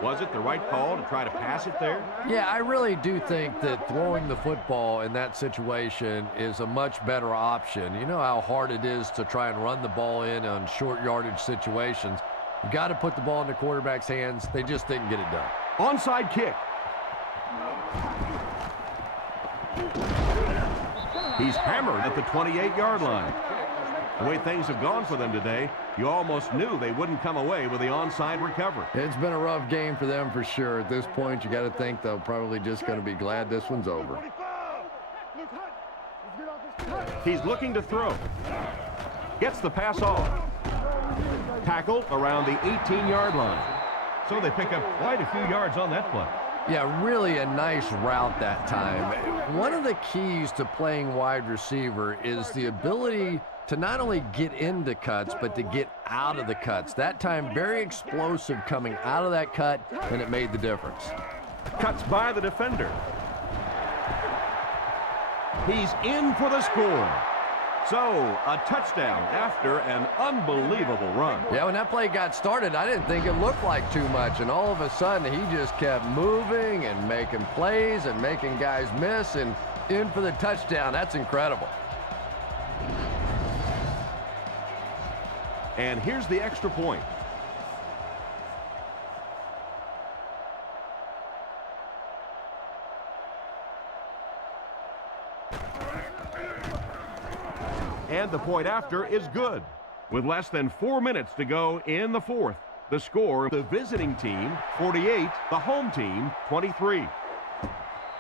Was it the right call to try to pass it there? Yeah, I really do think that throwing the football in that situation is a much better option. You know how hard it is to try and run the ball in on short yardage situations. You got to put the ball in the quarterback's hands. They just didn't get it done. Onside kick. He's hammered at the 28-yard line. The way things have gone for them today, you almost knew they wouldn't come away with the onside recovery. It's been a rough game for them for sure. At this point, you got to think they're probably just going to be glad this one's over. He's looking to throw. Gets the pass off. Tackle around the 18-yard line. So they pick up quite a few yards on that play. Yeah, really a nice route that time. One of the keys to playing wide receiver is the ability to not only get into cuts, but to get out of the cuts. That time, very explosive coming out of that cut, and it made the difference. Cuts by the defender. He's in for the score. So, a touchdown after an unbelievable run. Yeah, when that play got started, I didn't think it looked like too much, and all of a sudden, he just kept moving and making plays and making guys miss, and in for the touchdown. That's incredible. And here's the extra point. And the point after is good. With less than 4 minutes to go in the fourth, the score, the visiting team 48, the home team 23.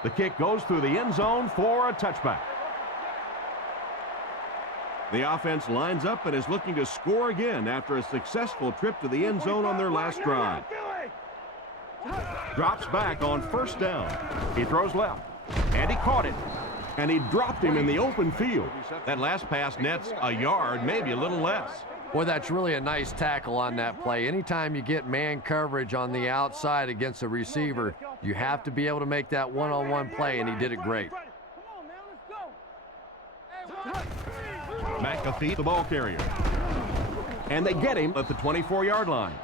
The kick goes through the end zone for a touchback. The offense lines up and is looking to score again after a successful trip to the end zone on their last drive. Drops back on first down. He throws left, and he caught it. And he dropped him in the open field. That last pass nets a yard, maybe a little less. Boy, that's really a nice tackle on that play. Anytime you get man coverage on the outside against a receiver, you have to be able to make that one-on-one play, and he did it great. McAfee, the ball carrier. And they get him at the 24-yard line.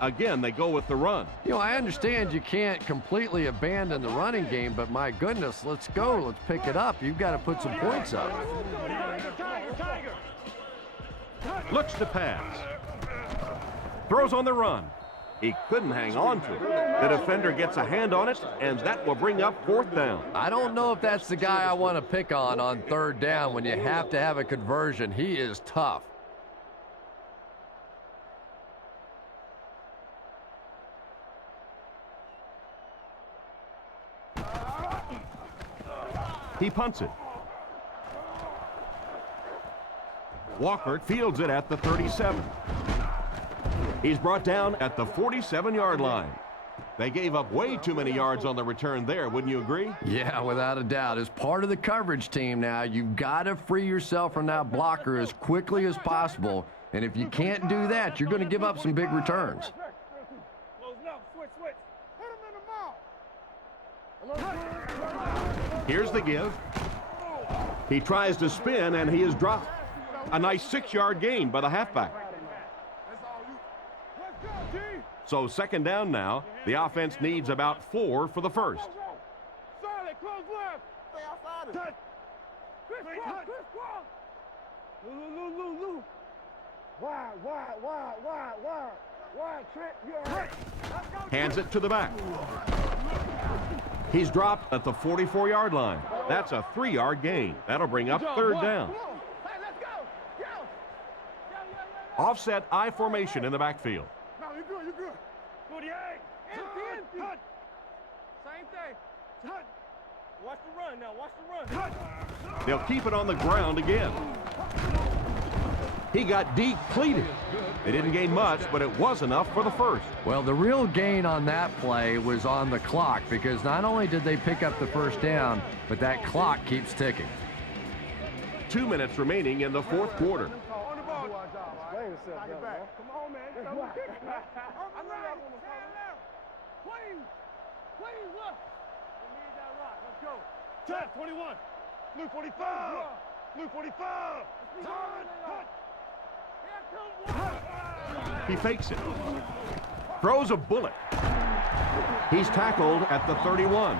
Again, they go with the run. You know, I understand you can't completely abandon the running game, but my goodness, let's go. Let's pick it up. You've got to put some points up. Looks to pass. Throws on the run. He couldn't hang on to it. The defender gets a hand on it, and that will bring up fourth down. I don't know if that's the guy I want to pick on third down when you have to have a conversion. He is tough. He punts it. Walker fields it at the 37. He's brought down at the 47-yard line. They gave up way too many yards on the return there, wouldn't you agree? Yeah, without a doubt. As part of the coverage team now, you've got to free yourself from that blocker as quickly as possible. And if you can't do that, you're going to give up some big returns. Here's the give. He tries to spin, and he is dropped. A nice 6-yard gain by the halfback. So second down now. The offense needs about 4 for the first. Solid, close left. Stay outside of it. Chris Cross. Lou. Wide, Trent, you're all right. Hands it to the back. He's dropped at the 44-yard line. That's a 3-yard gain. That'll bring up third down. Hey, let's go. Offset I formation in the backfield. No, you're good. 48. Empty. Same thing. Watch the run now. They'll keep it on the ground again. He got depleted. They didn't gain much, but it was enough for the first. Well, the real gain on that play was on the clock, because not only did they pick up the first down, but that clock keeps ticking. 2 minutes remaining in the fourth quarter. On the ball. Come on, man. I'm ready. Please, look. We need that rock. Let's go. 21. Blue 45. Blue 45. He fakes it. Throws a bullet. He's tackled at the 31.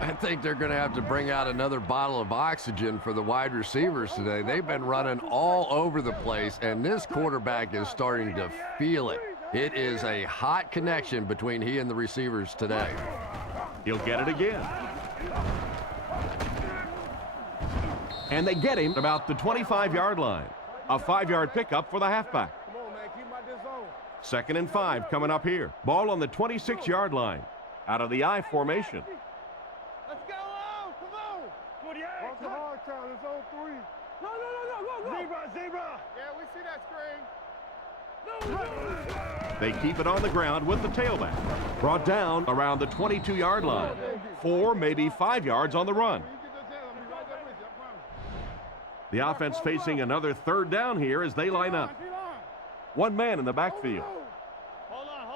I think they're going to have to bring out another bottle of oxygen for the wide receivers today. They've been running all over the place, and this quarterback is starting to feel it. It is a hot connection between he and the receivers today. He'll get it again. And they get him about the 25-yard line. A 5-yard pickup for the halfback. Come on, man. Keep my zone. 2nd and 5 coming up here. Ball on the 26-yard line. Out of the I formation. Let's go. Come on. 48. Watch the hard count. It's on 3. No. Zebra. Yeah, we see that screen. They keep it on the ground with the tailback. Brought down around the 22-yard line. 4, maybe 5 yards on the run. The offense facing another third down here as they line up. One man in the backfield. Hold on.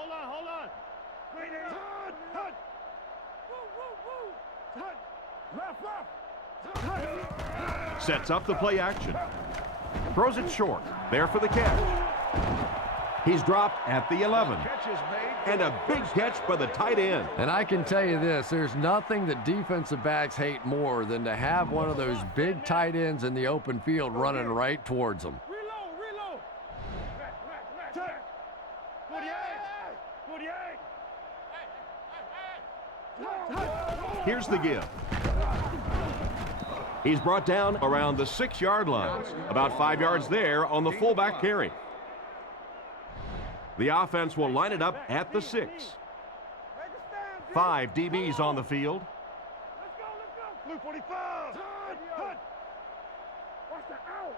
Left. Sets up the play action. Throws it short. There for the catch. He's dropped at the 11. And a big catch by the tight end. And I can tell you this, there's nothing that defensive backs hate more than to have one of those big tight ends in the open field running right towards them. Reload. 48. Here's the give. He's brought down around the 6-yard line. About 5 yards there on the fullback carry. The offense will line it up at the 6. 5 DBs on the field. Let's go. Blue 45. Watch the out.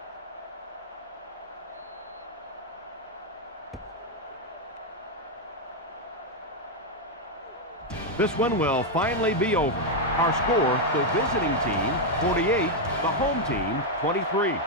This one will finally be over. Our score, the visiting team 48, the home team 23.